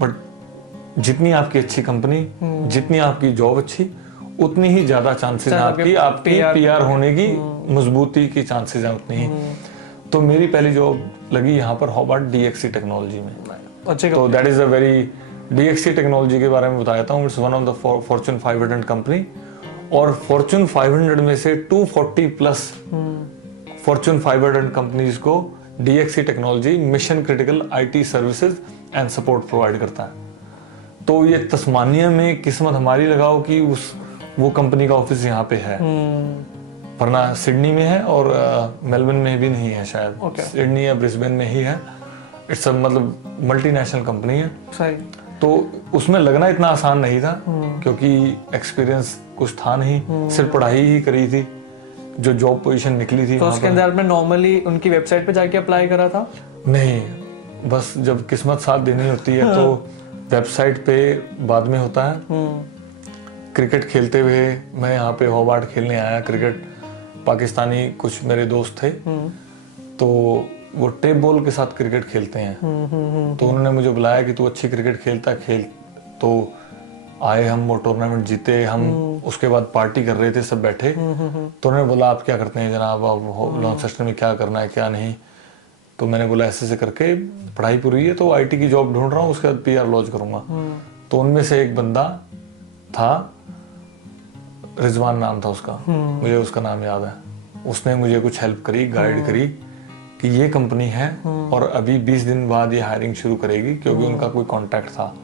बट जितनी आपकी अच्छी कंपनी, जितनी आपकी जॉब अच्छी, उतनी ही ज्यादा चांसेस हैं आपकी पीआर होने की, मजबूती की चांसेस हैं उतनी ही। तो मेरी पहली जॉब लगी यहाँ पर हॉबार्ट डीएक्सी टेक्नोलॉजी में। तो that is a very DXC technology के बारे में बताता हूँ। It's one of the Fortune 500 company, और फॉर्च्यून 500 में से 240 प्लस फॉर्च्यून 500 कंपनीज को DXC technology mission critical IT services and support provide करता है। तो ये तस्मानिया में किस्मत हमारी लगाओ कि वो कंपनी का ऑफिस यहाँ पे है, वरना सिडनी में है और मेलबर्न में भी नहीं है शायद। सिडनी या ब्रिस्बेन में ही है। इट्स मतलब मल्टीनेशनल कंपनी है। सही। तो उसमें लगना इतना आसान नहीं था क्योंकि एक्सपीरियंस कुछ था नहीं, सिर्फ पढ़ाई ही करी थी, जो जॉब पोजीशन निकली थी तो वहाँ उसके पर। अंदर आपने नॉर्मली उनकी वेबसाइट पे जाके अप्लाई करा था? नहीं, बस जब किस्मत साथ देनी होती है तो वेबसाइट पे बाद में होता है। क्रिकेट खेलते हुए मैं यहाँ पे होबार्ट खेलने आया क्रिकेट, पाकिस्तानी कुछ मेरे दोस्त थे, तो वो टेप बॉल के साथ क्रिकेट खेलते हैं, तो उन्होंने मुझे बुलाया कि तू अच्छी क्रिकेट खेलता है, खेल। तो आए हम, वो टूर्नामेंट जीते हम, उसके बाद पार्टी कर रहे थे सब बैठे, तो उन्होंने बोला आप क्या करते हैं जनाब, आप लॉन्चेस्टर में क्या करना है क्या नहीं। तो मैंने बोला ऐसे ऐसे करके पढ़ाई पूरी है तो आईटी की जॉब ढूंढ रहा हूँ, उसके बाद पीआर लॉन्च करूंगा। तो उनमें से एक बंदा था, रिजवान नाम था उसका, मुझे उसका नाम याद है, उसने मुझे कुछ हेल्प करी, गाइड करी कि ये कंपनी है और अभी 20 दिन बाद ये हायरिंग शुरू करेगी, क्योंकि उनका कोई कांटेक्ट था।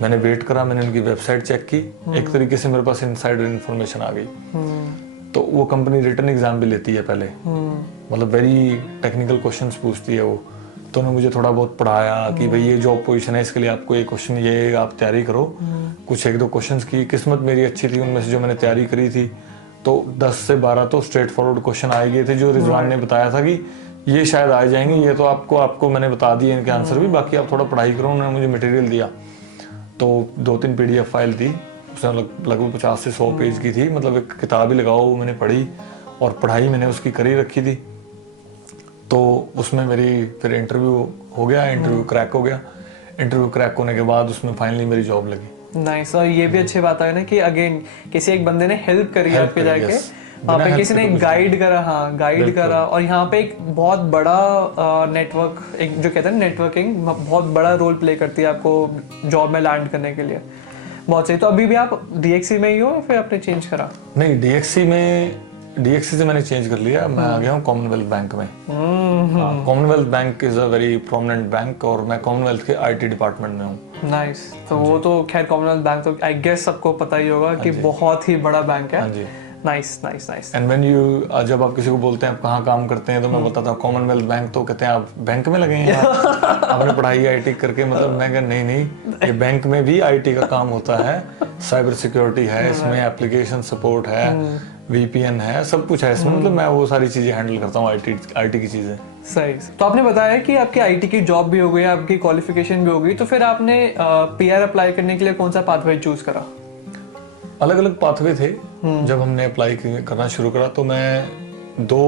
मैंने वेट करा, मैंने उनकी वेबसाइट चेक की, एक तरीके से मेरे पास इनसाइडर इन्फॉर्मेशन आ गई। तो वो कंपनी रिटन एग्जाम भी लेती है पहले, मतलब वेरी टेक्निकल क्वेश्चंस पूछती है वो। तो उन्होंने मुझे थोड़ा बहुत पढ़ाया कि भाई ये जॉब पोजीशन है, इसके लिए आपको ये क्वेश्चन, ये आप तैयारी करो। कुछ एक दो क्वेश्चंस की, किस्मत मेरी अच्छी थी, उनमें से जो मैंने तैयारी करी थी तो 10 से 12 तो स्ट्रेट फॉरवर्ड क्वेश्चन आ गए थे, जो रिजवान ने बताया था कि ये शायद आ जाएंगे, ये तो आपको मैंने बता दिए इनके आंसर भी, बाकी आप थोड़ा पढ़ाई करो। उन्होंने मुझे मटेरियल दिया, तो 2-3 पीडीएफ फाइल थी, उसमें लगभग 50 से 100 पेज की थी, मतलब एक किताब ही लगाओ, मैंने पढ़ी और पढ़ाई मैंने उसकी करी रखी थी। तो उसमें मेरी फिर इंटरव्यू हो गया, इंटरव्यू क्रैक हो गया। इंटरव्यू क्रैक होने के बाद उसमें फाइनली मेरी जॉब लगी। नाइस। और ये भी अच्छी बात है ना कि अगेन किसी एक बंदे ने हेल्प करी आपके जाके, वहाँ पे किसी ने गाइड करा, हाँ गाइड करा। और यहाँ पे एक बहुत बड़ा नेटवर्क, एक जो कहते हैं नेटवर्किंग बहुत बड़ा रोल प्ले करती है आपको जॉब में लैंड करने के लिए। बहुत सही। तो अभी भी आप डीएक्सी में ही हो या फिर आपने चेंज करा? नहीं, डीएक्सी से मैंने चेंज कर लिया, मैं आ गया हूँ कॉमनवेल्थ बैंक में। Commonwealth bank is a very prominent bank और मैं कॉमनवेल्थ के आईटी डिपार्टमेंट में हूँ। नाइस। तो वो तो खैर कॉमनवेल्थ बैंक तो आई गेस सबको पता ही होगा कि बहुत ही बड़ा बैंक है। हाँ जी। Nice nice nice. And when you, जब आप किसी को बोलते हैं आप कहाँ काम करते हैं, तो मैं बताता हूँ कॉमनवेल्थ बैंक, तो कहते हैं आप बैंक में लगे हैं आपने पढ़ाई आईटी करके, मतलब मैं कहा नहीं, ये बैंक में भी आईटी का काम होता है, साइबर सिक्योरिटी है इसमें, एप्लीकेशन सपोर्ट है, वीपीएन है, सब कुछ है इसमें, मतलब मैं वो सारी चीजें हैंडल करता हूँ, आईटी की चीजें। सही। तो आपने बताया कि आपकी आईटी की जॉब भी हो गई, आपकी क्वालिफिकेशन भी हो गई, तो फिर आपने पीआर अप्लाई करने के लिए कौन सा पाथवे चूज करा? अलग अलग पाथवे थे। जब हमने अप्लाई करना शुरू करा तो मैं 2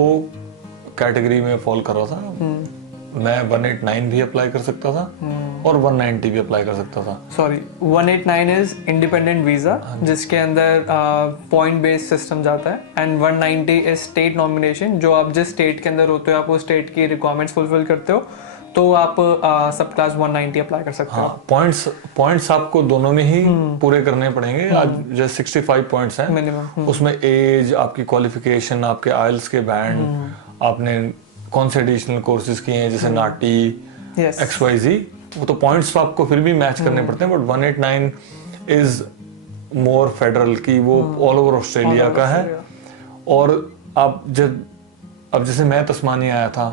कैटेगरी में फॉल कर रहा था। मैं 189 भी अप्लाई कर सकता था और 190 भी अप्लाई कर सकता था। सॉरी, 189 इज इंडिपेंडेंट वीजा जिसके अंदर पॉइंट बेस्ड सिस्टम जाता है, एंड 190 इज स्टेट नॉमिनेशन, जो आप जिस स्टेट के अंदर होते हो, आप उस स्टेट की रिक्वायरमेंट्स फुलफिल करते हो, तो आप सब क्लास 190 अप्लाई कर सकते हो। पॉइंट्स आपको दोनों में ही पूरे करने पड़ेंगे। आज जो 65 पॉइंट्स हैं मिनिमम, उसमें एज, आपकी क्वालिफिकेशन, आपके आइल्स के बैंड, आपने कौन से एडिशनल कोर्सेज किए हैं जैसे नाटी, XYZ, वो तो पॉइंट्स आपको फिर भी मैच करने पड़ते हैं। बट 189 इज मोर फेडरल की, वो ऑल ओवर ऑस्ट्रेलिया का है। और आप अब जैसे मैं तस्मानिया आया था,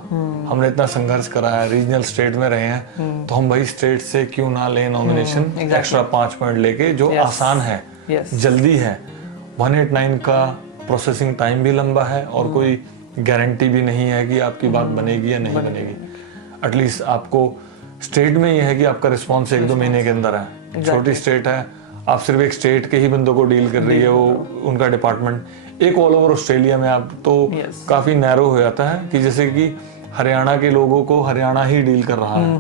हमने इतना संघर्ष करा है, रीजनल स्टेट में रहे हैं, तो हम वही स्टेट से क्यों ना ले नॉमिनेशन, एक्स्ट्रा 5 पॉइंट लेके, जो आसान है, जल्दी है। 189 का प्रोसेसिंग टाइम भी लंबा है और कोई गारंटी भी नहीं है कि आपकी बात बनेगी या नहीं बनेगी। एटलीस्ट आपको स्टेट में यह है कि आपका रिस्पॉन्स 1-2 महीने के अंदर है। छोटी स्टेट है, आप सिर्फ एक स्टेट के ही बंदों को डील कर रही है वो उनका डिपार्टमेंट। एक ऑल ओवर ऑस्ट्रेलिया में आप तो काफी नैरो हो जाता है कि जैसे कि हरियाणा के लोगों को हरियाणा ही डील कर रहा है,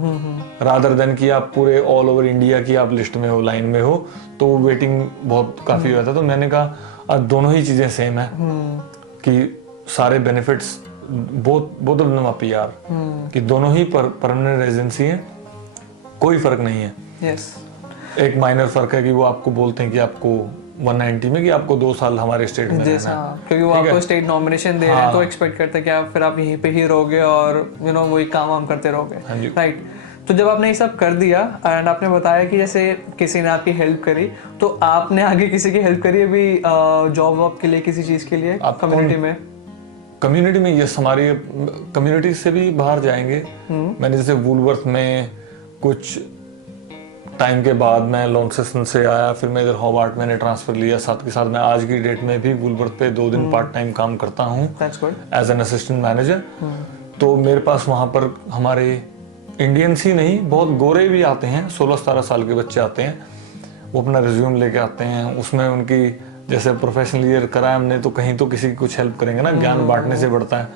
रादर देन कि आप पूरे ऑल ओवर इंडिया की आप लिस्ट में हो, लाइन में हो, तो वेटिंग बहुत काफी हो जाता है। तो मैंने कहा दोनों ही चीजें सेम है कि सारे benefits both of them are PR, कि दोनों ही परमानेंट रेजिडेंसी है, कोई फर्क नहीं है। एक माइनर फर्क है कि वो आपको बोलते हैं कि आपको 190 में कि आपको 2 साल हमारे स्टेट में रहना है, क्योंकि वो आपको स्टेट नॉमिनेशन दे रहे हैं, तो एक्सपेक्ट करते हैं कि आप फिर आप यहीं पे ही रहोगे और वही काम करते रहोगे, राइट। तो जब आपने ये सब कर दिया एंड आपने बताया कि जैसे किसी ने आपकी हेल्प करी, तो आपने आगे किसी की हेल्प करी अभी जॉब वॉब के लिए, किसी चीज के लिए कम्युनिटी में? यस, हमारी कम्युनिटी से भी बाहर जाएंगे। मैंने जैसे वुलवर्थ में कुछ टाइम के बाद मैं लॉन्सेस्टन से आया, फिर मैं इधर हॉबार्ट मैंने ट्रांसफ़र लिया। साथ के साथ मैं आज की डेट में भी वुलवर्थ पे 2 दिन पार्ट टाइम काम करता हूँ एज एन असिस्टेंट मैनेजर। तो मेरे पास वहाँ पर हमारे इंडियंस ही नहीं, बहुत गोरे भी आते हैं, 16-17 साल के बच्चे आते हैं। वो अपना रिज्यूम लेके आते हैं, उसमें उनकी जैसे प्रोफेशनल ईयर करा है हमने, तो कहीं तो किसी की कुछ हेल्प करेंगे ना। ज्ञान बांटने से बढ़ता है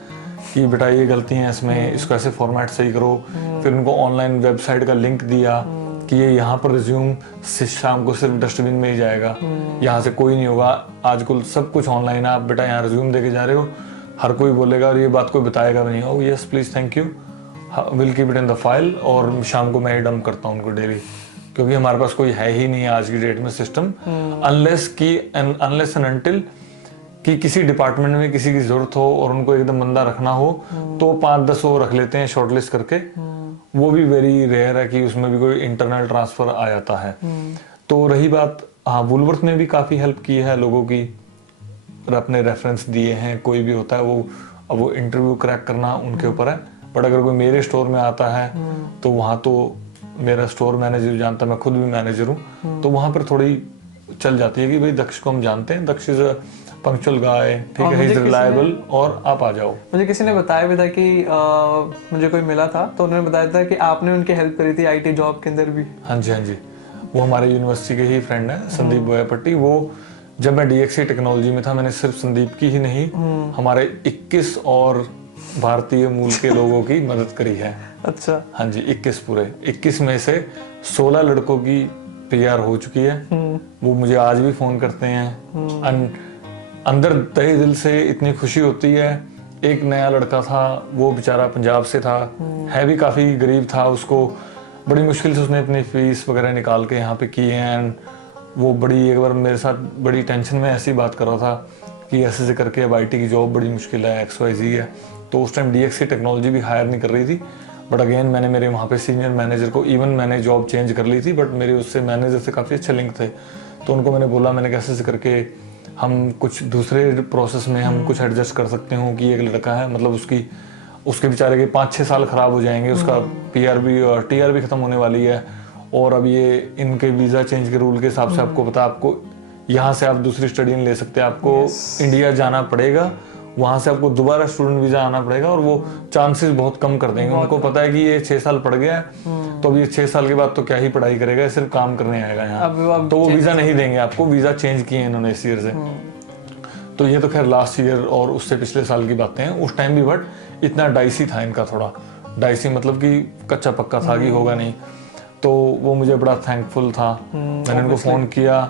कि बेटा ये गलती है इसमें, इसको ऐसे फॉर्मेट सही करो। फिर उनको ऑनलाइन वेबसाइट का लिंक दिया कि ये यहाँ पर रिज्यूम शाम को सिर्फ डस्टबिन में ही जाएगा, यहाँ से कोई नहीं होगा। आजकल सब कुछ ऑनलाइन है, आप बेटा यहाँ रिज्यूम देके जा रहे हो, हर कोई बोलेगा और ये बात कोई बताएगा भी नहीं। ओ yes please thank you, will keep it in the file. और शाम को मैं ही डंप करता हूँ उनको डेली, क्योंकि हमारे पास कोई है ही नहीं है आज की डेट में सिस्टम, अनलेस एंड अनटिल कि किसी डिपार्टमेंट में किसी की जरूरत हो और उनको एकदम बंदा रखना हो तो 5-10 वो रख लेते हैं शॉर्टलिस्ट करके। वो भी वेरी रेयर है कि उसमें भी कोई इंटरनल ट्रांसफर आ जाता है। तो रही बात, हाँ वुलवर्थ में भी काफ़ी हेल्प की है लोगों की, अपने रेफरेंस दिए हैं। कोई भी होता है वो इंटरव्यू क्रैक करना उनके ऊपर है। बट अगर कोई मेरे स्टोर में आता है तो वहाँ तो मेरा स्टोर मैनेजर जानता है, मैं खुद भी मैनेजर हूँ, तो वहाँ पर थोड़ी चल जाती है कि भाई दक्ष को हम जानते हैं, दक्ष इज पंक्चुअल गाय, ठीक है, इज रिलायबल, और आप आ जाओ। मुझे किसी ने बताया भी था कि मुझे कोई मिला था तो उन्होंने बताया था कि आपने उनकी हेल्प करी थी आईटी जॉब के अंदर भी। हाँ जी, वो हमारे यूनिवर्सिटी के ही फ्रेंड है, संदीप बोयापट्टी। वो जब मैं DXC टेक्नोलॉजी में था, मैंने सिर्फ संदीप की ही नहीं, हमारे 21 और भारतीय मूल के लोगों की मदद करी है। अच्छा। हाँ जी, 21 में से 16 लड़कों की PR हो चुकी है। वो मुझे आज भी फोन करते हैं। अंदर तहे दिल से इतनी खुशी होती है। एक नया लड़का था, वो बेचारा पंजाब से था, है भी काफ़ी गरीब था, उसको बड़ी मुश्किल से उसने अपनी फीस वगैरह निकाल के यहाँ पे की है। एंड वो बड़ी एक बार मेरे साथ बड़ी टेंशन में ऐसी बात कर रहा था कि ऐसे करके अब IT की जॉब बड़ी मुश्किल है, XYZ है। तो उस टाइम DXC टेक्नोलॉजी भी हायर नहीं कर रही थी। बट अगेन मैंने मेरे वहाँ पे सीनियर मैनेजर को, इवन मैंने जॉब चेंज कर ली थी, बट मेरे उससे मैनेजर से काफ़ी अच्छे लिंक थे। तो उनको मैंने बोला, मैंने कैसे करके हम कुछ दूसरे प्रोसेस में हम कुछ एडजस्ट कर सकते हो कि एक लड़का है, मतलब उसके बेचारे के 5-6 साल खराब हो जाएंगे, उसका PR भी और TR भी खत्म होने वाली है। और अब ये इनके वीज़ा चेंज के रूल के हिसाब से आपको पता, आपको यहाँ से आप दूसरी स्टडी नहीं ले सकते, आपको इंडिया जाना पड़ेगा, वहाँ से आपको दोबारा स्टूडेंट वीज़ा आना पड़ेगा, और वो चांसेस बहुत कम कर देंगे। उनको पता है कि ये 6 साल पढ़ गया है, तो अब ये 6 साल के बाद तो क्या ही पढ़ाई करेगा, सिर्फ काम करने आएगा यहाँ, तो वो वीज़ा नहीं देंगे आपको। वीज़ा चेंज किए इन्होंने इस ईयर से। तो ये तो खैर लास्ट ईयर और उससे पिछले साल की बातें हैं। उस टाइम भी बट इतना डाइसी था इनका, थोड़ा डाइसी मतलब कि कच्चा पक्का था कि होगा नहीं। तो वो मुझे बड़ा थैंकफुल था। मैंने उनको फ़ोन किया,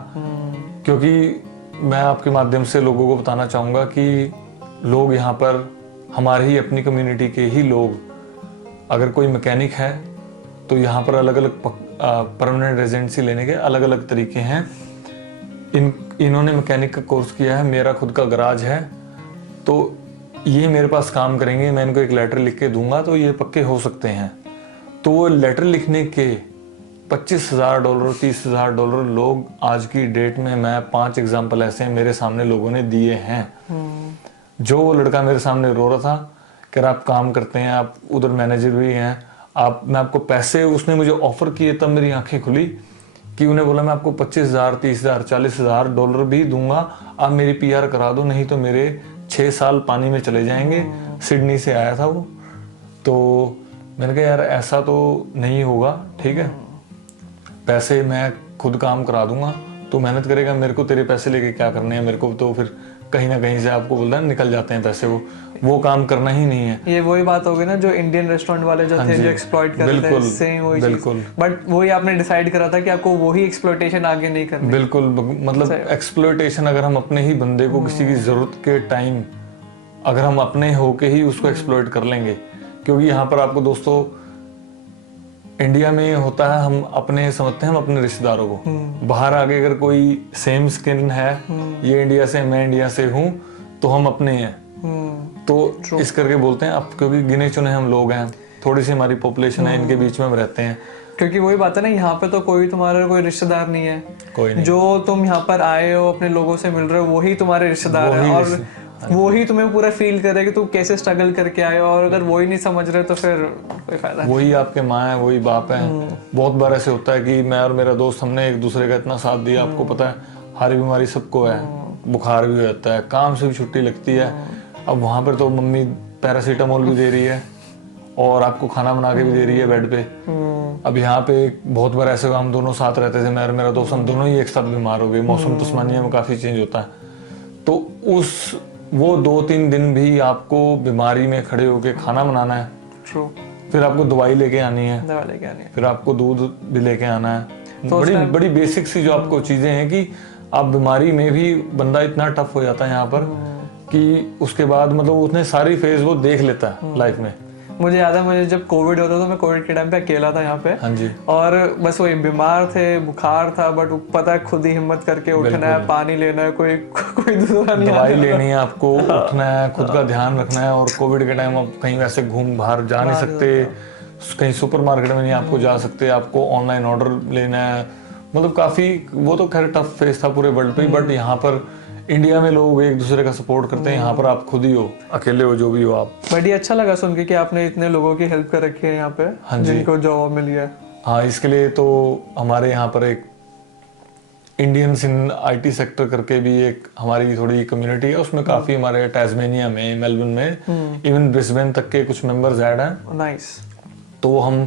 क्योंकि मैं आपके माध्यम से लोगों को बताना चाहूँगा कि लोग यहाँ पर हमारे ही अपनी कम्युनिटी के ही लोग, अगर कोई मैकेनिक है तो यहाँ पर अलग अलग परमानेंट रेजिडेंसी लेने के अलग अलग तरीके हैं। इन्होंने मैकेनिक का कोर्स किया है, मेरा खुद का गराज है, तो ये मेरे पास काम करेंगे, मैं इनको एक लेटर लिख के दूंगा तो ये पक्के हो सकते हैं। तो वो लेटर लिखने के $25,000 $30,000 लोग आज की डेट में, मैं 5 एग्जाम्पल ऐसे हैं मेरे सामने लोगों ने दिए हैं। जो वो लड़का मेरे सामने रो रहा था, कह रहा आप काम करते हैं, आप उधर मैनेजर भी हैं, मैं आपको पैसे, उसने मुझे ऑफर किए, तब मेरी आंखें खुली कि उन्हें बोला मैं आपको $25,000 $30,000 $40,000 भी दूंगा, आप मेरी PR करा दो, नहीं तो मेरे 6 साल पानी में चले जाएंगे। सिडनी से आया था वो। तो मैंने कहा यार ऐसा तो नहीं होगा, ठीक है, पैसे मैं खुद काम करा दूंगा, तो मेहनत करेगा, मेरे को तेरे पैसे लेके क्या करने हैं, मेरे को तो फिर कहीं ना कहीं से आपको बोलता है निकल जाते हैं पैसे, वो काम करना ही नहीं है। ये वही बात होगी ना जो इंडियन रेस्टोरेंट वाले जो थे, जो एक्सप्लॉइट करते थे, सेम वही चीज। बट वही आपने डिसाइड करा था कि आपको वही एक्सप्लॉइटेशन आगे नहीं करनी। बिल्कुल, मतलब एक्सप्लॉइटेशन अगर हम अपने ही बंदे को किसी की जरूरत के टाइम अगर हम अपने होके ही उसको एक्सप्लॉइट कर लेंगे, क्योंकि यहाँ पर आपको दोस्तों इंडिया में होता है, हम अपने समझते हैं हम अपने रिश्तेदारों को, बाहर आगे अगर कोई सेम स्किन है, ये इंडिया से मैं इंडिया से हूँ, तो हम अपने हैं। तो इस करके बोलते हैं, अब क्योंकि गिने चुने हम लोग हैं, थोड़ी सी हमारी पॉपुलेशन है, इनके बीच में हम रहते हैं। क्योंकि वही बात है ना, यहाँ पे तो कोई तुम्हारा कोई रिश्तेदार नहीं है, कोई नहीं। जो तुम यहाँ पर आए हो अपने लोगों से मिल रहे हो वही तुम्हारे रिश्तेदार हैं। और वो ही तुम्हें पूरा फील करे कि तू कैसे स्ट्रगल करके आए, और अगर वो ही नहीं समझ रहे तो फिर कोई फायदा नहीं। वही आपके माँ है, वही बाप है। बहुत बार ऐसे होता है कि मैं और मेरा दोस्त हमने एक दूसरे का इतना साथ दिया, आपको पता है हारी बीमारी सबको है, बुखार भी हो जाता है, काम से भी छुट्टी लगती है। अब वहाँ पर तो मम्मी पैरासीटामोल भी दे रही है और आपको खाना बना के भी दे रही है बेड पे। अब यहाँ पे बहुत बार ऐसे हम दोनों साथ रहते थे, मैं और मेरा दोस्त, हम दोनों ही एक साथ बीमार हो गए। मौसम तस्मानिया में काफी चेंज होता है, तो वो 2-3 दिन भी आपको बीमारी में खड़े होके खाना बनाना है। ट्रू। फिर आपको दवाई लेके आनी है, फिर आपको दूध भी लेके आना है। तो बड़ी बड़ी बेसिक सी जो आपको चीजें हैं कि आप बीमारी में भी बंदा इतना टफ हो जाता है यहाँ पर कि उसके बाद मतलब उसने सारी फेज वो देख लेता है लाइफ में। मुझे याद है, मुझे जब कोविड होता था, मैं कोविड के टाइम पे अकेला था यहाँ पे। हाँ जी। और बस वही बीमार थे, बुखार था, बट पता है खुद ही हिम्मत करके उठना है, पानी लेना है, कोई दूसरा नहीं, दवाई लेनी है आपको, उठना है, खुद का ध्यान रखना है। और कोविड के टाइम आप कहीं वैसे घूम बाहर जा नहीं सकते, कहीं सुपरमार्केट में नहीं आपको जा सकते, आपको ऑनलाइन ऑर्डर लेना है। मतलब काफी वो तो खैर टफ फेज था पूरे वर्ल्ड पे, बट यहाँ पर इंडिया में लोग एक दूसरे का सपोर्ट करते हैं। यहाँ पर आप खुद ही हो, अकेले हो, जो भी हो आप। बट ये अच्छा लगा सुन के कि आपने इतने लोगों की हेल्प कर रखी है यहाँ पे। हाँ जी। जिनको जॉब मिली है। हाँ, इसके लिए तो हमारे यहाँ पर एक इंडियंस इन आईटी सेक्टर करके भी एक हमारी थोड़ी कम्युनिटी है, उसमें काफी हमारे टास्मेनिया में, मेलबर्न में, इवन ब्रिस्बेन तक के कुछ मेंबर्स ऐड हैं। नाइस। तो हम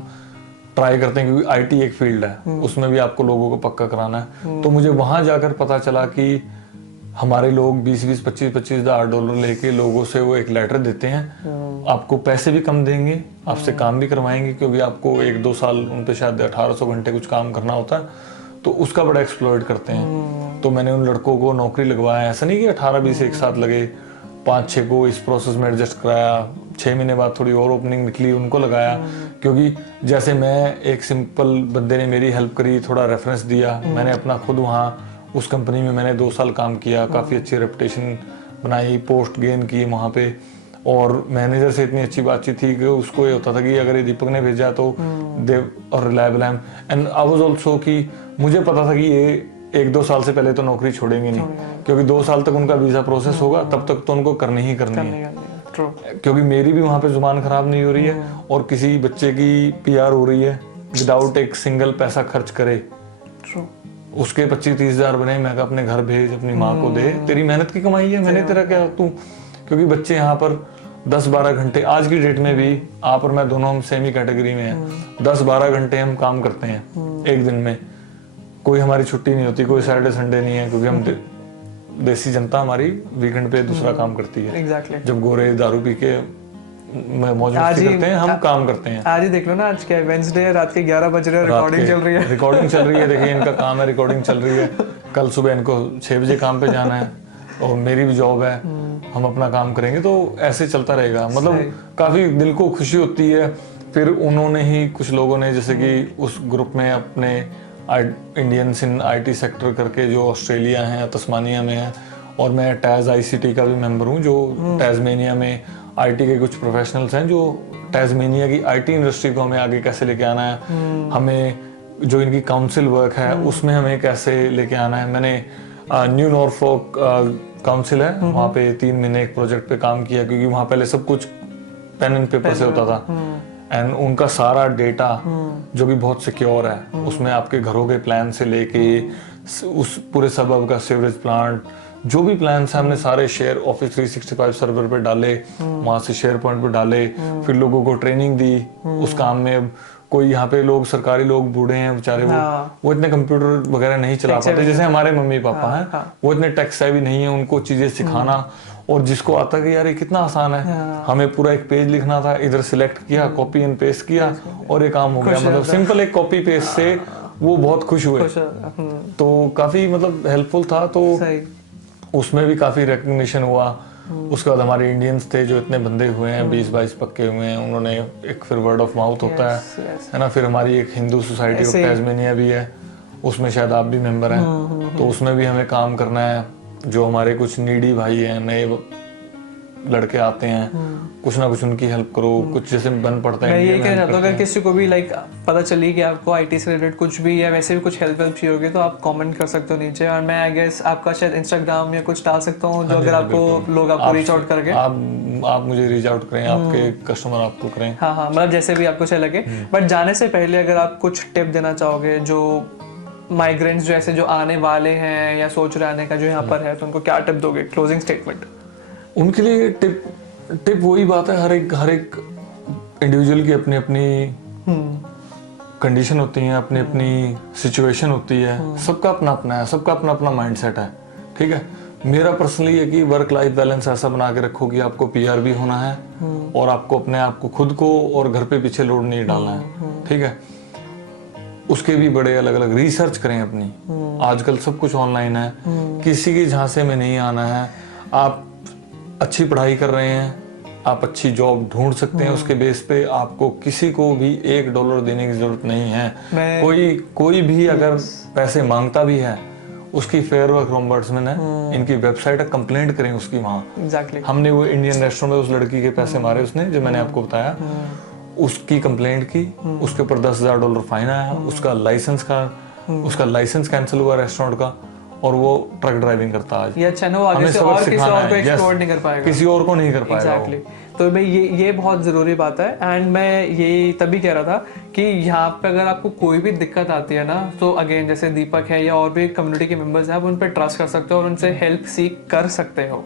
ट्राई करते हैं, क्योंकि आईटी एक फील्ड है, उसमें भी आपको लोगों को पक्का कराना है। तो मुझे वहां जाकर पता चला कि हमारे लोग 20-20, 25-25 हज़ार डॉलर लेके लोगों से वो एक लेटर देते हैं, आपको पैसे भी कम देंगे, आपसे काम भी करवाएंगे, क्योंकि आपको 1-2 साल उन पे शायद 1800 घंटे कुछ काम करना होता है, तो उसका बड़ा एक्सप्लॉइट करते हैं। तो मैंने उन लड़कों को नौकरी लगवाया, ऐसा नहीं कि 18-20 एक साथ लगे, 5-6 को इस प्रोसेस में एडजस्ट कराया, 6 महीने बाद थोड़ी और ओपनिंग निकली, उनको लगाया। क्योंकि जैसे मैं एक सिंपल बंदे ने मेरी हेल्प करी, थोड़ा रेफरेंस दिया, मैंने अपना खुद वहाँ उस कंपनी में मैंने 2 साल काम किया, काफ़ी अच्छी रेपुटेशन बनाई, पोस्ट गेन की वहाँ पे, और मैनेजर से इतनी अच्छी बातचीत थी कि उसको ये होता था कि अगर ये दीपक ने भेजा तो देव और रिलायबल है। एंड आई वाज आल्सो कि मुझे पता था कि ये 1-2 साल से पहले तो नौकरी छोड़ेंगे नहीं, क्योंकि 2 साल तक उनका वीज़ा प्रोसेस होगा, तब तक तो उनको करनी ही करनी है। क्योंकि मेरी भी वहाँ पे जुबान खराब नहीं हो रही है, और किसी बच्चे की PR हो रही है विदाउट एक सिंगल पैसा खर्च करे। उसके 25-30 हज़ार बने, मैं कहा अपने घर भेज, अपनी माँ को दे, तेरी मेहनत की कमाई है, मैंने तेरा क्या तू। क्योंकि बच्चे यहाँ पर 10-12 घंटे, आज की डेट में भी आप और मैं दोनों हम सेम ही कैटेगरी में हैं, 10-12 घंटे हम काम करते हैं एक दिन में, कोई हमारी छुट्टी नहीं होती, कोई सैटरडे संडे नहीं है, क्योंकि हम देसी जनता हमारी वीकेंड पे दूसरा काम करती है। Exactly. जब गोरे दारू पी के मौज मस्ती करते हैं, हम काम करते हैं। आज ही देख लो ना, आज क्या है, वेडनेसडे, रात के 11 बज रहे हैं, रिकॉर्डिंग चल रही है। देखिए इनका काम है, रिकॉर्डिंग चल रही है। कल सुबह इनको 6 बजे काम पे जाना है, और मेरी भी जॉब है, हम अपना काम करेंगे, तो ऐसे चलता रहेगा। मतलब काफी दिल को खुशी होती है। फिर उन्होंने ही कुछ लोगों ने, जैसे कि उस ग्रुप में अपने इंडियंस इन आईटी सेक्टर करके जो ऑस्ट्रेलिया है, तस्मानिया में है, और मैं टैज ICT का भी मेंबर हूँ, जो टास्मेनिया में आईटी के कुछ प्रोफेशनल्स हैं, जो टास्मेनिया की आईटी इंडस्ट्री को हमें आगे कैसे लेके आना है, हमें जो इनकी काउंसिल वर्क है उसमें हमें कैसे लेके आना है। मैंने न्यू नॉर्फोक काउंसिल है, वहाँ पे 3 महीने एक प्रोजेक्ट पे काम किया, क्योंकि वहाँ पहले सब कुछ पेन एंड पेपर से होता था, एंड उनका सारा डेटा जो कि बहुत सिक्योर है, उसमें आपके घरों के प्लान से लेके उस पूरे सबब का सीवरेज प्लांट, जो भी प्लान है, हमने सारे शेयर ऑफिस 365 सर्वर पे डाले, वहां से शेयर पॉइंट पे डाले, फिर लोगों को ट्रेनिंग दी उस काम में। अब कोई यहाँ पे लोग, सरकारी लोग बूढ़े हैं बेचारे, वो इतने कंप्यूटर वगैरह नहीं चला पाते, जैसे हमारे मम्मी पापा हैं, वो इतने टेक सेवी नहीं है, उनको चीजें सिखाना, और जिसको आता कि यार ये कितना आसान है, हमें पूरा एक पेज लिखना था, इधर सिलेक्ट किया, कॉपी एंड पेस्ट किया, और ये काम हो गया। मतलब सिंपल एक कॉपी पेस्ट से वो बहुत खुश हुए, तो काफी मतलब हेल्पफुल था। तो उसमें भी काफी रिकग्निशन हुआ। उसके बाद हमारे इंडियंस थे जो इतने बंदे हुए हैं, 20-22 पक्के हुए हैं, उन्होंने एक फिर वर्ड ऑफ माउथ होता है ना। फिर हमारी एक हिंदू सोसाइटी ऑफ टास्मेनिया भी है, उसमें शायद आप भी मेंबर हैं, तो उसमें भी हमें काम करना है। जो हमारे कुछ नीडी भाई हैं, नए लड़के आते हैं, कुछ ना कुछ उनकी हेल्प करो, कुछ जैसे बन पड़ता है। मैं इंडिया ये में कहना help चाहता हूँ, करते अगर हैं। किसी को भी लाइक पता चली कि आपको आईटी से रिलेटेड कुछ भी या वैसे भी कुछ हेल्प चाहिए होगी तो आप कमेंट कर सकते हो नीचे, और मैं आई गेस आपका शायद इंस्टाग्राम या कुछ डाल सकता हूँ जो हाँ जी, अगर हाँ, आपको बिल्कुल। लोग आपको रीच आउट करके। आप मुझे रीच आउट करें, आपके कस्टमर आपको करें। हाँ हाँ, मतलब जैसे भी आपको सही लगे। बट जाने से पहले अगर आप कुछ टिप देना चाहोगे जो माइग्रेंट्स जैसे जो आने वाले हैं या सोच रहे आने का जो यहाँ पर है, तो उनको क्या टिप दोगे, क्लोजिंग स्टेटमेंट? उनके लिए टिप वही बात है, हर एक इंडिविजुअल की अपनी अपनी कंडीशन होती है, अपनी अपनी सिचुएशन होती है, सबका अपना अपना है, सबका अपना अपना माइंडसेट है। ठीक है, मेरा पर्सनली है कि वर्क लाइफ बैलेंस ऐसा बना के रखो कि आपको पीआर भी होना है और आपको अपने आप को खुद को और घर पे पीछे लोड नहीं डालना है। ठीक है, उसके भी बड़े अलग अलग रिसर्च करें अपनी। आजकल सब कुछ ऑनलाइन है, किसी की झांसे में नहीं आना है। आप अच्छी पढ़ाई कर रहे हैं, आप अच्छी जॉब ढूंढ सकते हैं, उसके बेस पे आपको किसी को भी $1 देने की जरूरत नहीं है। कोई भी अगर पैसे मांगता भी है, उसकी फेयर वर्क ऑम्बड्समैन है, इनकी वेबसाइट है, कंप्लेंट करें उसकी वहाँ। एग्जैक्टली। हमने वो इंडियन रेस्टोरेंट में उस लड़की के पैसे मारे उसने, जो मैंने आपको बताया, उसकी कंप्लेंट की, उसके ऊपर $10,000 फाइन आया, उसका लाइसेंस कैंसिल हुआ रेस्टोरेंट का, और वो ट्रक ड्राइविंग करता आज। ये अच्छा ना, वो आगे से और किसी और को एक्सप्लोर नहीं कर पाएगा, किसी और को नहीं कर पाएगा। एग्जैक्टली। तो भाई ये बहुत ज़रूरी बात है। एंड मैं ये तभी कह रहा था कि यहाँ पे अगर आपको कोई भी दिक्कत आती है ना, तो अगेन जैसे दीपक है या और भी कम्युनिटी के मेंबर्स हैं, आप उन पर ट्रस्ट कर सकते हो और उनसे हेल्प सीख कर सकते हो।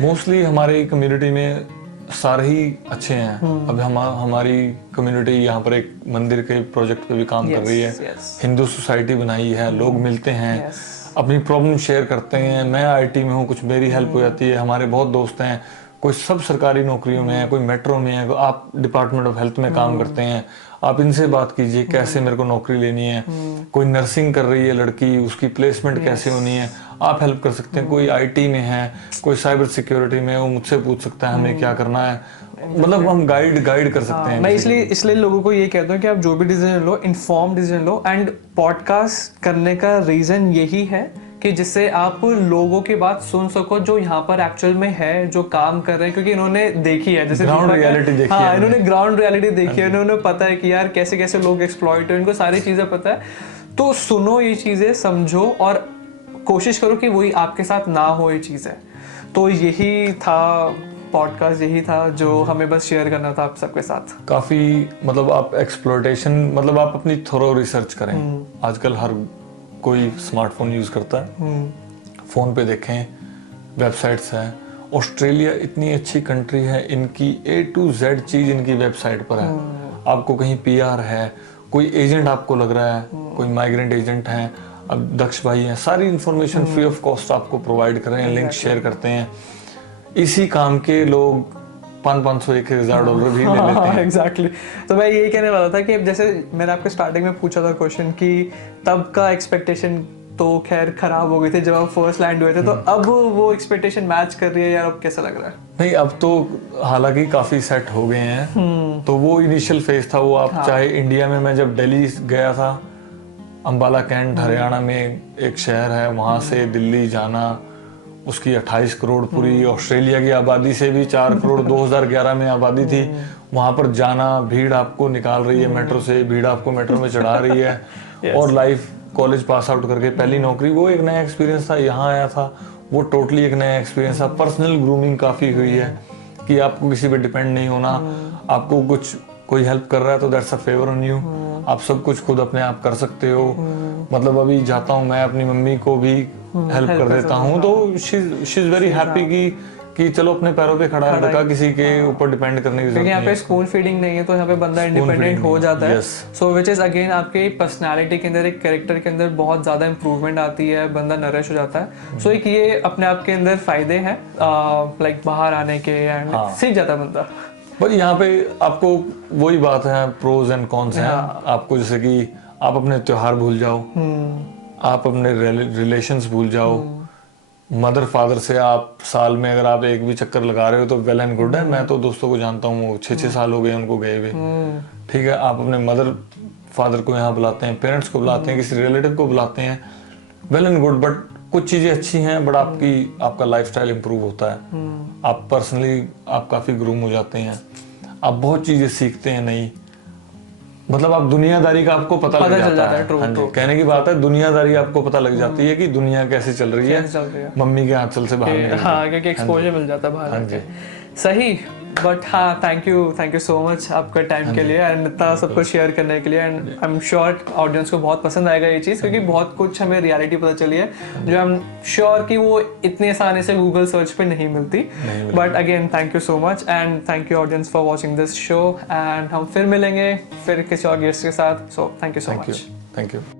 मोस्टली हमारी कम्युनिटी में सारे ही अच्छे हैं। अब हमारी कम्युनिटी यहाँ पर एक मंदिर के प्रोजेक्ट पे भी काम कर रही है, हिंदू सोसाइटी बनाई है, लोग मिलते हैं, अपनी प्रॉब्लम शेयर करते हैं। मैं आईटी में हूँ, कुछ मेरी हेल्प हो जाती है। हमारे बहुत दोस्त हैं, कोई सब सरकारी नौकरियों में है, कोई मेट्रो में है, आप डिपार्टमेंट ऑफ हेल्थ में काम करते हैं, आप इनसे बात कीजिए कैसे मेरे को नौकरी लेनी है। कोई नर्सिंग कर रही है लड़की, उसकी प्लेसमेंट कैसे होनी है, आप हेल्प कर सकते हैं। कोई आईटी में है, कोई साइबर सिक्योरिटी में, वो मुझसे पूछ सकता है हमें क्या करना है। मतलब हम गाइड कर सकते हैं। मैं इसलिए लोगों को ये कहता हूँ कि आप जो भी decision low, inform decision low. And podcast करने का रीजन यही है कि जिससे आप लोगों की बात सुन सको जो यहाँ पर एक्चुअल में है, जो काम कर रहे हैं, क्योंकि इन्होंने देखी है, जैसे ग्राउंड रियलिटी देखी है। हाँ, इन्होंने ग्राउंड रियलिटी देखी है, इन्होंने पता है कि यार कैसे कैसे लोग एक्सप्लॉइट है, इनको सारी चीजें पता है। तो सुनो ये चीजें, समझो और कोशिश करो कि वही आपके साथ ना हो ये चीजें। तो यही था पॉडकास्ट, यही था जो हमें बस शेयर करना था आप सबके साथ। काफी मतलब आप एक्सप्लोइटेशन, मतलब आप अपनी थोरो रिसर्च करें। आजकल हर कोई स्मार्टफोन यूज करता है, फोन पे देखें, वेबसाइट्स हैं। ऑस्ट्रेलिया इतनी अच्छी कंट्री है, इनकी A to Z चीज इनकी वेबसाइट पर है। आपको कहीं पीआर है, कोई एजेंट आपको लग रहा है, कोई माइग्रेंट एजेंट है, अब दक्ष भाई हैं, सारी इंफॉर्मेशन फ्री ऑफ कॉस्ट आपको प्रोवाइड कर रहे हैं, लिंक शेयर करते हैं। इसी काम के लोग $500 $1,000 भी ले लेते हैं। एग्जैक्टली। तो मैं यही कहने वाला था कि अब जैसे मैंने आपको स्टार्टिंग में पूछा था क्वेश्चन कि तब का एक्सपेक्टेशन तो खैर खराब हो गई थी जब आप फर्स्ट लैंड हुए थे, तो अब वो एक्सपेक्टेशन मैच कर रही है यार, अब कैसा लग रहा है? नहीं, अब तो हालांकि काफी सेट हो गए हैं। तो वो इनिशियल फेज था, वो आप चाहे इंडिया में, मैं जब दिल्ली गया था, अंबाला कैंट हरियाणा में एक शहर है, वहां से दिल्ली जाना, उसकी 28 करोड़ पूरी ऑस्ट्रेलिया की आबादी से भी 4 करोड़ 2011 में आबादी थी। वहां पर जाना, भीड़ आपको निकाल रही है मेट्रो से, भीड़ आपको मेट्रो में चढ़ा रही है। और लाइफ कॉलेज पास आउट करके पहली नौकरी, वो एक नया एक्सपीरियंस था। यहाँ आया था, वो टोटली एक नया एक्सपीरियंस था। पर्सनल ग्रूमिंग काफी हुई है कि आपको किसी पे डिपेंड नहीं होना, आपको कुछ कोई हेल्प कर रहा है तो that's a favour on you, आप सब कुछ खुद अपने आप कर सकते हो। मतलब अभी जाता हूँ मैं, अपनी मम्मी को भी हेल्प कर देता हूँ, तो शी इज वेरी हैप्पी कि चलो अपने पैरों पे खड़ा है लड़का, किसी के ऊपर डिपेंड करने की जरूरत नहीं है। यहाँ पे स्कूल फीडिंग नहीं है, तो यहाँ पे बंदा इंडिपेंडेंट हो जाता है। सो विच इज अगेन आपके पर्सनालिटी के अंदर, एक कैरेक्टर के अंदर बहुत ज्यादा इंप्रूवमेंट आती है, बंदा नरिश हो जाता है। सो एक ये अपने आप के अंदर फायदे हैं लाइक बाहर आने के, एंड सीख जाता है बंदा। पर यहाँ पे आपको वही बात है, प्रोज एंड कॉन्स हैं। आपको जैसे कि आप अपने त्योहार भूल जाओ, आप अपने रिलेशंस भूल जाओ, मदर फादर से आप साल में अगर आप एक भी चक्कर लगा रहे हो तो वेल एंड गुड है। मैं तो दोस्तों को जानता हूँ, 6-6 साल हो गए उनको गए हुए। ठीक है, आप अपने मदर फादर को यहाँ बुलाते हैं, पेरेंट्स को बुलाते हैं, किसी रिलेटिव को बुलाते हैं, वेल एंड गुड। बट कुछ चीजें अच्छी हैं बट आपका लाइफस्टाइल इंप्रूव होता है, आप पर्सनली आप काफी ग्रूम हो जाते हैं, आप बहुत चीजें सीखते हैं नई, मतलब आप दुनियादारी का आपको पता लग चल जाता है। true, हाँ जी, true. कहने की बात है दुनियादारी आपको पता लग जाती है कि दुनिया कैसे चल रही है, कैसे चल रही है। मम्मी के आंचल से बाहर निकल हाँ, क्योंकि एक्सपोजर मिल जाता है बाहर हाँ आके। जी। सही, बट हाँ, थैंक यू सो मच आपका टाइम के लिए एंड इतना सब कुछ शेयर करने के लिए, and I am sure audience को बहुत पसंद आएगा ये चीज़, क्योंकि बहुत कुछ हमें रियलिटी पता चली है जो आई एम श्योर कि वो इतनी आसानी से गूगल सर्च पे नहीं मिलती। But again thank you so much and thank you audience for watching this show, and हम फिर मिलेंगे फिर किसी और गेस्ट के साथ। So thank you so much. Thank you.